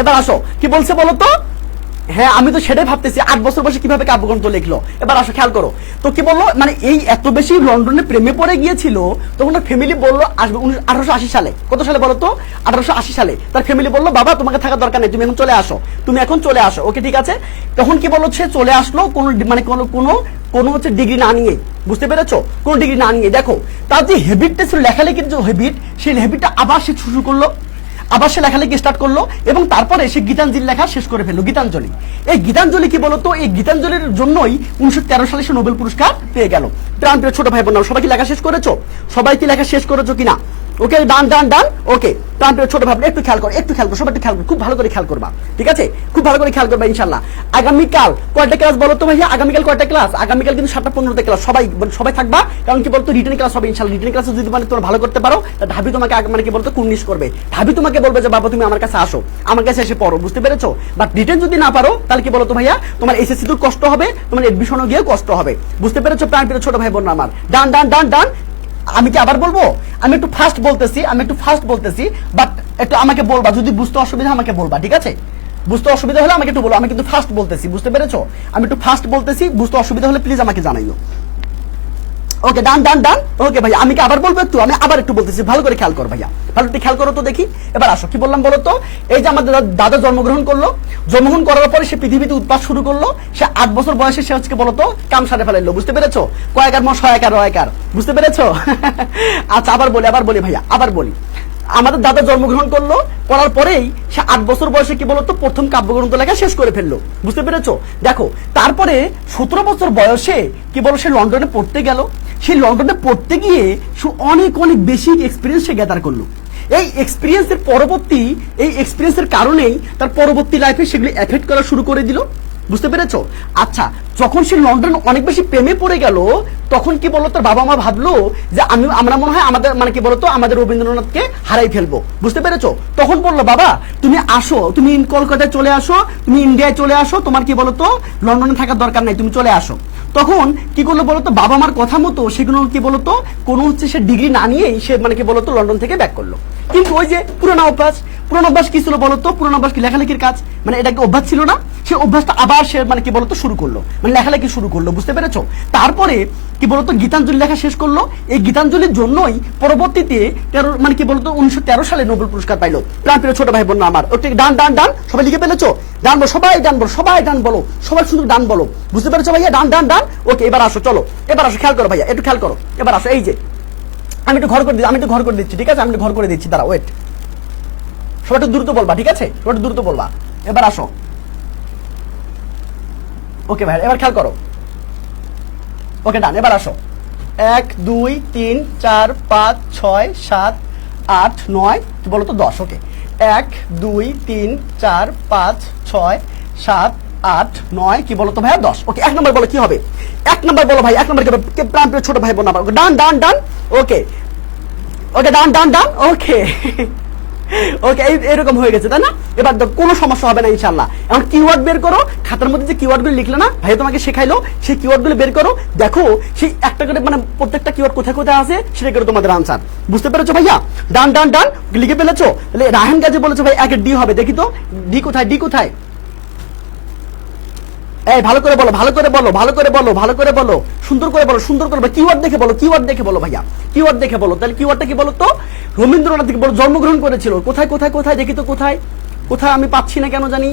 এবার আসো কি বলছে বলো তো। হ্যাঁ আমি তো সেটাই ভাবতেছি, 8 বছর বয়সে কিভাবে কাব্যগ্রন্থ লিখলো। এবার আসো খেয়াল করো তো কি বললো, মানে এই এত বেশি লন্ডনে প্রেমে পড়ে গিয়েছিল, তখন তার ফ্যামিলি বললো আসবে 1880 সালে। কত সালে বলো তো? 1880 সালে তার ফ্যামিলি বললো বাবা তোমাকে থাকার দরকার নেই, তুমি এখন চলে আসো। ওকে ঠিক আছে। তখন কি বললো, সে চলে আসলো কোনো হচ্ছে ডিগ্রি না নিয়ে, বুঝতে পেরেছো? কোনো ডিগ্রি না নিয়ে। দেখো তার যে হ্যাবিটটা ছিল, লেখালেখির যে হ্যাবিট, সেই হ্যাবিটটা আবার সে শুরু করলো, আবার সে লেখালেখি স্টার্ট করলো এবং তারপরে সে গীতাঞ্জলি লেখা শেষ করে ফেললো। গীতাঞ্জলি, এই গীতাঞ্জলি কি বলতো, এই গীতাঞ্জলির জন্যই 1913 সালে সে নোবেল পুরস্কার পেয়ে গেল। প্রাণপ্রিয় ছোট ভাই বোন, সবাই কি লেখা শেষ করেছো? কিনা? ওকে ডান। ওকে প্রাণপ্রিয় ছোট ভাই বোন, একটু খেয়াল করো, সবাই একটু খেয়াল করো, খুব ভালো করে খেয়াল করবা, ঠিক আছে? খুব ভালো করে খেয়াল করবা ইনশাআল্লাহ। আগামীকাল কয়টা ক্লাস বলো তো ভাইয়া? আগামীকাল কয়টা ক্লাস? আগামীকাল কিন্তু 7:15 ক্লাস। সবাই থাকবা, কারণ কি বলতো রিটেন ক্লাস হবে ইনশাআল্লাহ। রিটেন ক্লাসে যদি মানে তোমরা ভালো করতে পারো, ঢাবি তোমাকে মানে কি বলতো কুর্নিশ করবে। ঢাবি তোমাকে বলবে যে বাবা তুমি আমার কাছে আসো, আমার কাছে এসে পড়ো, বুঝতে পেরেছো? বাট রিটেন যদি না পারো তাহলে কি বলতো ভাইয়া, তোমার এসএসসি তো কষ্ট হবে, তোমার এডমিশনও গিয়ে কষ্ট হবে, বুঝতে পেরেছো? প্রাণপ্রিয় ছোট ভাই বোন আমার, ডান। আমি কি আবার বলবো? আমি একটু ফাস্ট বলতেছি, বাট একটু আমাকে বলবা যদি বুঝতে অসুবিধা, আমাকে বলবা, ঠিক আছে? বুঝতে অসুবিধা হলে আমাকে একটু বলো, আমি কিন্তু ফাস্ট বলতেছি, বুঝতে পেরেছো? আমি একটু ফাস্ট বলতেছি, বুঝতে অসুবিধা হলে প্লিজ আমাকে জানাইও। ওকে ডান। ওকে ভাইয়া আমি কি আবার বলবো? আমি আবার একটু বলতেছি, ভালো করে খেয়াল করো ভাইয়া, ভালো করে খেয়াল করো তো দেখি। এবার আসো কি বললাম বলো তো। এই যে আমাদের দাদা জন্মগ্রহণ করার পরে সে পৃথিবীতে উৎপাত শুরু করলো। সে 8 বছর বয়সে সে হচ্ছে বলতো কাম সারে ফেলাইলো, বুঝতে পেরেছো? কয়েকার মশ হয়, বুঝতে পেরেছো? আচ্ছা আবার বলি ভাইয়া, আমাদের দাদা জন্মগ্রহণ করার পরেই সে 8 বছর বয়সে কি বলতো প্রথম কাব্যগ্রন্থ লেখা শেষ করে ফেললো, বুঝতে পেরেছো? দেখো তারপরে 17 বছর বয়সে কি বলো সে লন্ডনে পড়তে গেল। সেই লন্ডনে পড়তে গিয়ে সে অনেক বেশি এক্সপিরিয়েন্স সে গ্যাদার করলো। এই এক্সপিরিয়েন্সের কারণেই তার পরবর্তী লাইফে সেগুলি এফেক্ট করা শুরু করে দিল, বুঝতে পেরেছো? আচ্ছা যখন সে লন্ডন অনেক বেশি প্রেমে পড়ে গেল, তখন কি বলতো তার বাবা মা ভাবলো যে আমরা মনে হয় আমাদের মানে কি বলতো আমাদের রবীন্দ্রনাথকে হারাই ফেলবো, বুঝতে পেরেছো? তখন বললো বাবা তুমি আসো, তুমি কলকাতায় চলে আসো, তুমি ইন্ডিয়ায় চলে আসো, তোমার কি বলতো লন্ডনে থাকার দরকার নাই, তুমি চলে আসো। তখন কি করলো বলতো, বাবা মার কথা মতো সেগুলো কি বলতো কোনো হচ্ছে সে ডিগ্রি না নিয়েই সে মানে কি বলতো লন্ডন থেকে ব্যাক করলো। কিন্তু ওই যে পুরোনো অভ্যাস কি ছিল বলতো? পুরোনো অভ্যাস কি লেখালেখির কাজ, মানে এটা কি অভ্যাস ছিল না? সে অভ্যাসটা আবার সে মানে কি বলতো শুরু করলো, মানে লেখালেখি শুরু করলো, বুঝতে পেরেছো? তারপরে কি বলতো গীতাঞ্জলি লেখা শেষ করলো। এই গীতাঞ্জলির জন্যই পরবর্তীতে মানে কি বলতো 1913 সালে নোবেল পুরস্কার পাইলো। প্রাণপ্রিয় ছোট ভাই বোন আমার, ওকে ডান সবাই লিখে ফেলেছো? ডান বলো, সবাই ডান বলো, সবাই শুধু ডান বলো, বুঝতে পেরেছো ভাইয়া? ডান। ওকে এবার আসো, চলো এবার আসো, খেয়াল করো ভাইয়া, একটু খেয়াল করো। এবার আসো, এই যে আমি একটু ঘর করে দিচ্ছি, ঠিক আছে? আমি একটু ঘর করে দিচ্ছি, দাঁড়া ওয়েট। সবাই একটু দ্রুত বলবা, ঠিক আছে? সবাই একটু দ্রুত বলবা। এবার আসো। ওকে ভাই এবার খেয়াল করো। ওকে ডান, এবার আসো। 1 2 3 4 5 6 7 8 9 কি বলো তো 10। ওকে 1 2 3 4 5 6 7 8 9 কি বলো তো ভাইয়া 10। ওকে 1 নম্বর বলো কি হবে? 1 নম্বর বলো ভাই, 1 নম্বর কি হবে? প্রাণপ্রিয় ছোট ভাই বোন আমার, ডান। ওকে ডান। ওকে ওকে, এরকম হয়ে গেছে তাই না? এবার কোনো সমস্যা হবে না ইনশাআল্লাহ। এখন কিওয়ার্ড বের করো, খাতার মধ্যে যে কিওয়ার্ড গুলো লিখলে না ভাই তোমাকে শেখাইলো, সেই কিওয়ার্ড গুলো বের করো, দেখো সেই একটা করে মানে প্রত্যেকটা কিওয়ার্ড কোথায় কোথায় আছে সেটা করে তোমাদের আনসার। বুঝতে পেরেছো ভাইয়া? ডান ডান ডান লিখে ফেলেছো? তাহলে রাহান গাজী বলেছো ভাই একের ডি হবে, দেখি তো ডি কোথায়, ডি কোথায়? এই ভালো করে বলো, ভালো করে বলো, ভালো করে বলো, ভালো করে বলো, সুন্দর করে বলো, সুন্দর করে বলো, কিওয়ার্ড দেখে বলো, কিওয়ার্ড দেখে বলো ভাইয়া, কিওয়ার্ড দেখে বলো। তাহলে কিওয়ার্ডটা কি বলো তো? রবীন্দ্রনাথ থেকে বলো জন্মগ্রহণ করেছিল, কোথায় কোথায় কোথায় দেখি তো কোথায় কোথায়, আমি পাচ্ছি না কেন জানি।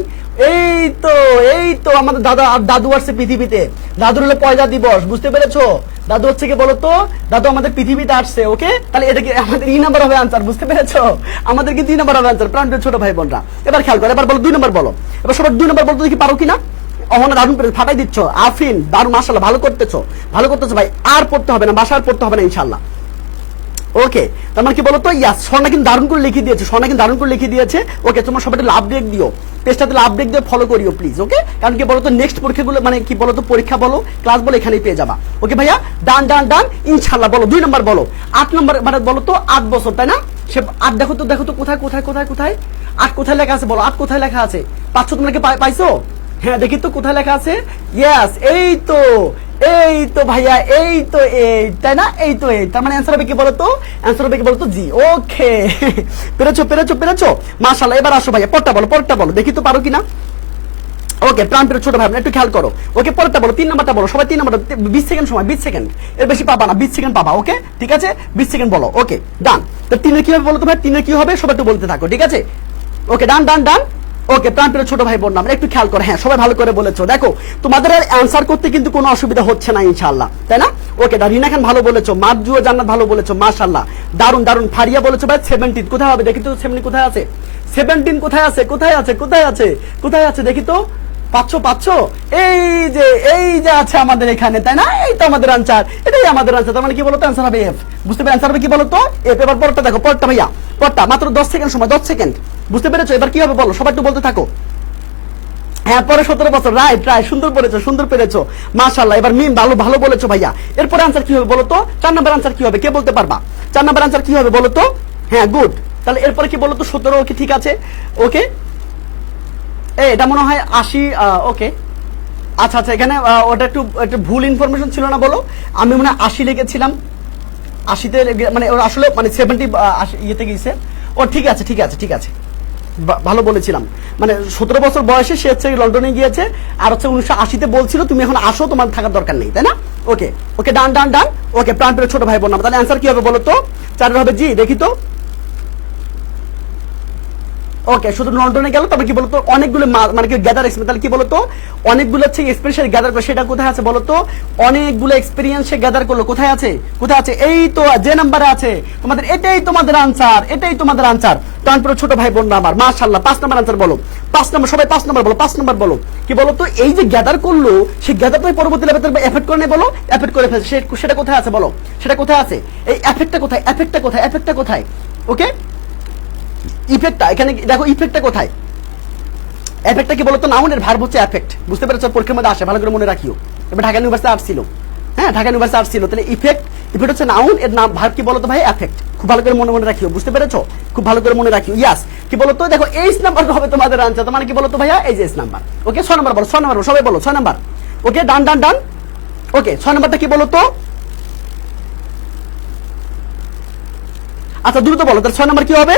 এই তো আমাদের দাদা আর দাদু আসছে পৃথিবীতে, দাদুর হলো পয়লা দিবস, বুঝতে পেরেছো? দাদু হচ্ছে কি বলো তো, দাদু আমাদের পৃথিবীতে আসছে। ওকে, তাহলে এটা কি আমাদের ই নাম্বার হবে আনসার, বুঝতে পেরেছো? আমাদের কি 2 নাম্বার হবে আনসার, প্রাণপ্রিয় ছোট ভাই বোনরা। এবার খেয়াল করো, এবার বলো 2 নাম্বার বলো, এবার সবার 2 নাম্বার বলতে দেখি পারো কিনা। অহনা দারুণ ফাটাই দিচ্ছ, আফরিন দারুণ, মাশাআল্লাহ ভালো করতেছো, ভালো করতেছো ভাই, আর পড়তে হবে না, বাসা আর পড়তে হবে না ইনশাআল্লাহ। ওকে, তার মানে কি বলতো, ইয়াস স্বর্ণা কিন্তু দারুণ করে লিখে দিয়েছে, স্বর্ণা কিন্তু দারুণ করে লিখে দিয়েছে। ওকে, তোমরা সবাই লাভ ব্রেক দিও, পেজটাতে লাভ ব্রেক দিয়ে ফলো করিও প্লিজ। ওকে, কারণ কি বলতো নেক্সট পরীক্ষাগুলো মানে কি বলতো, পরীক্ষা বলো ক্লাস বলো এখানেই পেয়ে যাবা। ওকে ভাইয়া, ডান ডান ডান ইনশাআল্লাহ। বলো 2 নাম্বার বলো, 8 নাম্বার মানে বলো তো 8 বছর তাই না? সে 8 দেখো তো, দেখো তো কোথায় কোথায় কোথায় কোথায় 8 কোথায় লেখা আছে বলো, 8 কোথায় লেখা আছে? পাচ্ছ তোমরা কি পাইছো? হ্যাঁ দেখি তো কোথায় লেখা আছে। ইয়েস, এই তো ভাইয়া, এই তো এই তাই না? এই তো এই, তার মানে অ্যান্সার হবে কি বলতো, অ্যান্সার হবে কি বলতো জি। ওকে, পেরেছো পেরেছো পেরেছো, মাশাআল্লাহ। এবার আসো ভাইয়া পড়টা বলো, পড়টা বলো দেখি তো পারো কিনা। ওকে, প্রাণপ্রিয় ছোট ভাই একটু খেয়াল করো। ওকে, পরেরটা বলো, 3 নাম্বারটা বলো সবাই, 3 নাম্বারটা 20 সেকেন্ড সময়, 20 সেকেন্ড, এর বেশি পাবা না, 20 সেকেন্ড পাবা। ওকে ঠিক আছে, 20 সেকেন্ড বলো। ওকে ডান, তো 3 কি হবে বলো তো ভাই, 3 কি হবে সবাই একটু বলতে থাকো, ঠিক আছে? ওকে ডান ডান ডান। ওকে, প্রাণপ্রিয় ছোট ভাই বোন আমরা একটু খেয়াল করো, হ্যাঁ সবাই ভালো করে বলেছো, দেখো তোমাদের অ্যান্সার করতে কিন্তু কোনো অসুবিধা হচ্ছে না ইনশাআল্লাহ, তাই না? ওকে, রিনা খান ভালো বলেছো, মারজুও জান্নাত ভালো বলেছো, মাশাআল্লাহ দারুন দারুন। ফারিয়া বলেছো ভাই 17 কোথায় হবে দেখি তো, 17 কোথায় আছে? 17 কোথায় আছে, কোথায় আছে, কোথায় আছে, কোথায় আছে দেখি তো। পাচ্ছ এই যে আছে আমাদের এখানে, তাই না? এই তো আমাদের আনসার, এটাই আমাদের আনসার। তার মানে কি বলতো, আনসার হবে এফ। বুঝতে পেরে আনসার হবে কি বলতো এফ। এবার পরটা দেখো, পরটা ভাইয়া, পরটা মাত্র 10 সেকেন্ড সময়, 10 সেকেন্ড। বুঝতে পেরেছো? এবার কি হবে বলো, সবাই একটু বলতে থাকো। হ্যাঁ, পরে 17 বছর, রাইট রাইট, সুন্দর পেরেছো, সুন্দর পেরেছো, মাশাআল্লাহ। এবার মিম ভালো ভালো বলেছো ভাইয়া। এরপরে আনসার কি হবে বলো তো, 4 নাম্বার আনসার কি হবে, কে বলতে পারবা? 4 নাম্বার আনসার কি হবে বলো তো? হ্যাঁ গুড, তাহলে এরপরে কি বলো তো 17। ওকে ঠিক আছে, ওকে এটা মনে হয় 80। ওকে আচ্ছা আচ্ছা, এখানে ওটা একটু ভুল ইনফরমেশন ছিল না বলো, আমি মনে হয় 80 লিখেছিলাম, 80তে মানে ওর আসলে মানে 70 ইয়েতে গিয়েছে। ও ঠিক আছে ঠিক আছে ঠিক আছে, ভালো বলেছিলাম। মানে 17 বছর বয়সে সে হচ্ছে লন্ডনে গিয়েছে, আর হচ্ছে 1980তে বলছিল তুমি এখন আসো, তোমার থাকার দরকার নেই, তাই না? ওকে ওকে ডান ডান ডান। ওকে, প্রাণপ্রিয় ছোট ভাই বোন, তাহলে অ্যান্সার কি হবে বলো তো? 4 হবে জি, দেখি তো। ওকে, শুধু লন্ডনে গেল, তবে কি বলতো অনেকগুলো মানে কি গ্যাদার এক্সপেরিয়েন্স, তাহলে কি বলতো অনেকগুলো হচ্ছে এক্সপেরিয়েন্স গ্যাদার করে, সেটা কোথায় আছে বলতো? অনেকগুলো এক্সপেরিয়েন্স গ্যাদার করলো, কোথায় আছে, কোথায় আছে? এই তো যে নাম্বারে আছে তোমাদের, এটাই তোমাদের আনসার, এটাই তোমাদের আনসার। তারপরে ছোট ভাই বোনরা আমার মাশাআল্লাহ, 5 নাম্বার আনসার বলো, 5 নাম্বার, সবাই 5 নাম্বার বলো, 5 নাম্বার বলো। কি বলতো এই যে গ্যাদার করলো, সেই গ্যাদারটাই পরবর্তী লেভেলে এফেক্ট করে নেই বলো, এফেক্ট করে ফেলছে, সেটা কোথায় আছে বলো, সেটা কোথায় আছে? এই এফেক্টটা কোথায়, এফেক্টটা কোথায়, এফেক্টটা কোথায়? ওকে, ইফেক্টটা এখানে দেখো, ইফেক্টটা কোথায়? এফেক্টটা কি বলতো, নাউনের ভার্ব হচ্ছে এফেক্ট। বুঝতে পেরেছো? পরীক্ষার মধ্যে আসে, ভালো করে মনে রাখিও। এবার ঢাকা ইউনিভার্সিটি আর্টস ছিল, হ্যাঁ ঢাকা ইউনিভার্সিটি আর্টস ছিল। তাহলে ইফেক্ট হচ্ছে নাউন, এর নাম ভার্ব কি বলতো ভাই, এফেক্ট। খুব ভালো করে মনে রাখিও, বুঝতে পেরেছো? খুব ভালো করে মনে রাখিও। ইয়াস, কি বলতো দেখো, এইচ নাম্বার হবে তোমাদের আনসার, তোমার কি বলতো ভাইয়া, এই যে এইচ নাম্বার। ওকে, 6 নাম্বার বলো, 6 নাম্বার সবাই বলো, 6 নাম্বার। ওকে ডান ডান ডান। ওকে, 6 নাম্বারটা কি বলতো? আচ্ছা দ্রুত বলো, তাহলে 6 নাম্বার কি হবে?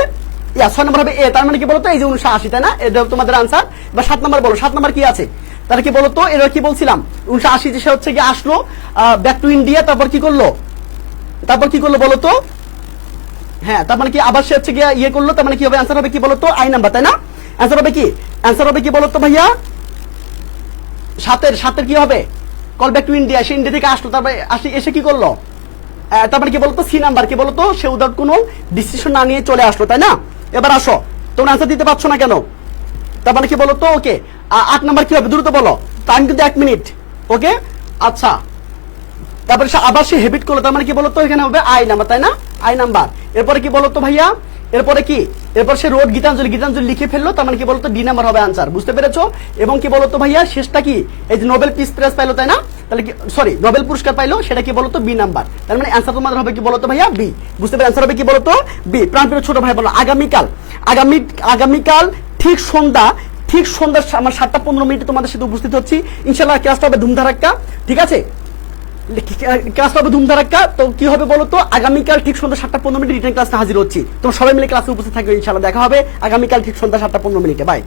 6 নম্বর হবে এ, তার মানে কি বলতো এই যে 1980, তাই না? এটা তোমাদের আনসার। বা 7 নাম্বার বলো, 7 নাম্বার কি আছে? তাহলে কি বলতো, এরা কি বলছিলাম 1980 যে সে হচ্ছে কি আসলো ব্যাক টু ইন্ডিয়া, তারপর কি করলো, বলতো? হ্যাঁ, তার মানে কি আবার সে হচ্ছে গিয়ে ইয়ে করলো, তার মানে কি হবে আনসার হবে কি বলতো, আই নাম্বার, তাই না? আনসার হবে কি, আনসার হবে কি বলতো ভাইয়া, 7 কি হবে, call back to India, say India থেকে আসলো, তারপরে এসে কি করলো, তারপরে কি বলতো সি নাম্বার, কি বলতো সে উইদাউট কোনো ডিসিশন না নিয়ে চলে আসলো, তাই না? এবার আসো, তোমরা আনসার দিতে পারছো না কেন? তার মানে কি বলতো, ওকে 8 নাম্বার কি হবে দ্রুত বলো, টাইম কিন্তু 1 মিনিট। ওকে আচ্ছা, তারপরে আবার সে হ্যাবিট করলো, তার মানে কি বলতো এখানে হবে আই নাম্বার, তাই না? I number. এরপরে কি বলতো ভাইয়া, এরপরে কি, এরপর সে রোড গীতাঞ্জলি লিখে ফেললো, তার মানে কি বলতো ডি নাম্বার হবে আনসার। বুঝতে পেরেছো? এবং কি বলতো ভাইয়া শেষটা কি, এই যে নোবেল পিস প্রাইজ পাইলো, তাই না? তাহলে কি সরি নোবেল পুরস্কার পাইলো সেটা কি বলতো বি নাম্বার, তার মানে অ্যান্সার তোমাদের হবে কি বলতো ভাইয়া বি, বুঝতে পারবে অ্যান্সার হবে কি বলতো বি। প্রাণপ্রিয় ছোট ভাই বলো আগামীকাল ঠিক সন্ধ্যা আমার 7:15 তোমাদের সাথে উপস্থিত হচ্ছি ইনশাআল্লাহ। ক্লাসটা হবে ধুমধারাক্কা, ঠিক আছে, ক্লাস হবে ধুমধারাক্কা। তো কি হবে বলো তো, আগামীকাল ঠিক সন্ধ্যা 7:15 রিটার্ন ক্লাসে হাজির হচ্ছি, তোমরা সবাই মিলে ক্লাসে উপস্থিত থাকবে ইনশাআল্লাহ। দেখা হবে আগামীকাল ঠিক সন্ধ্যা 7:15। বাই।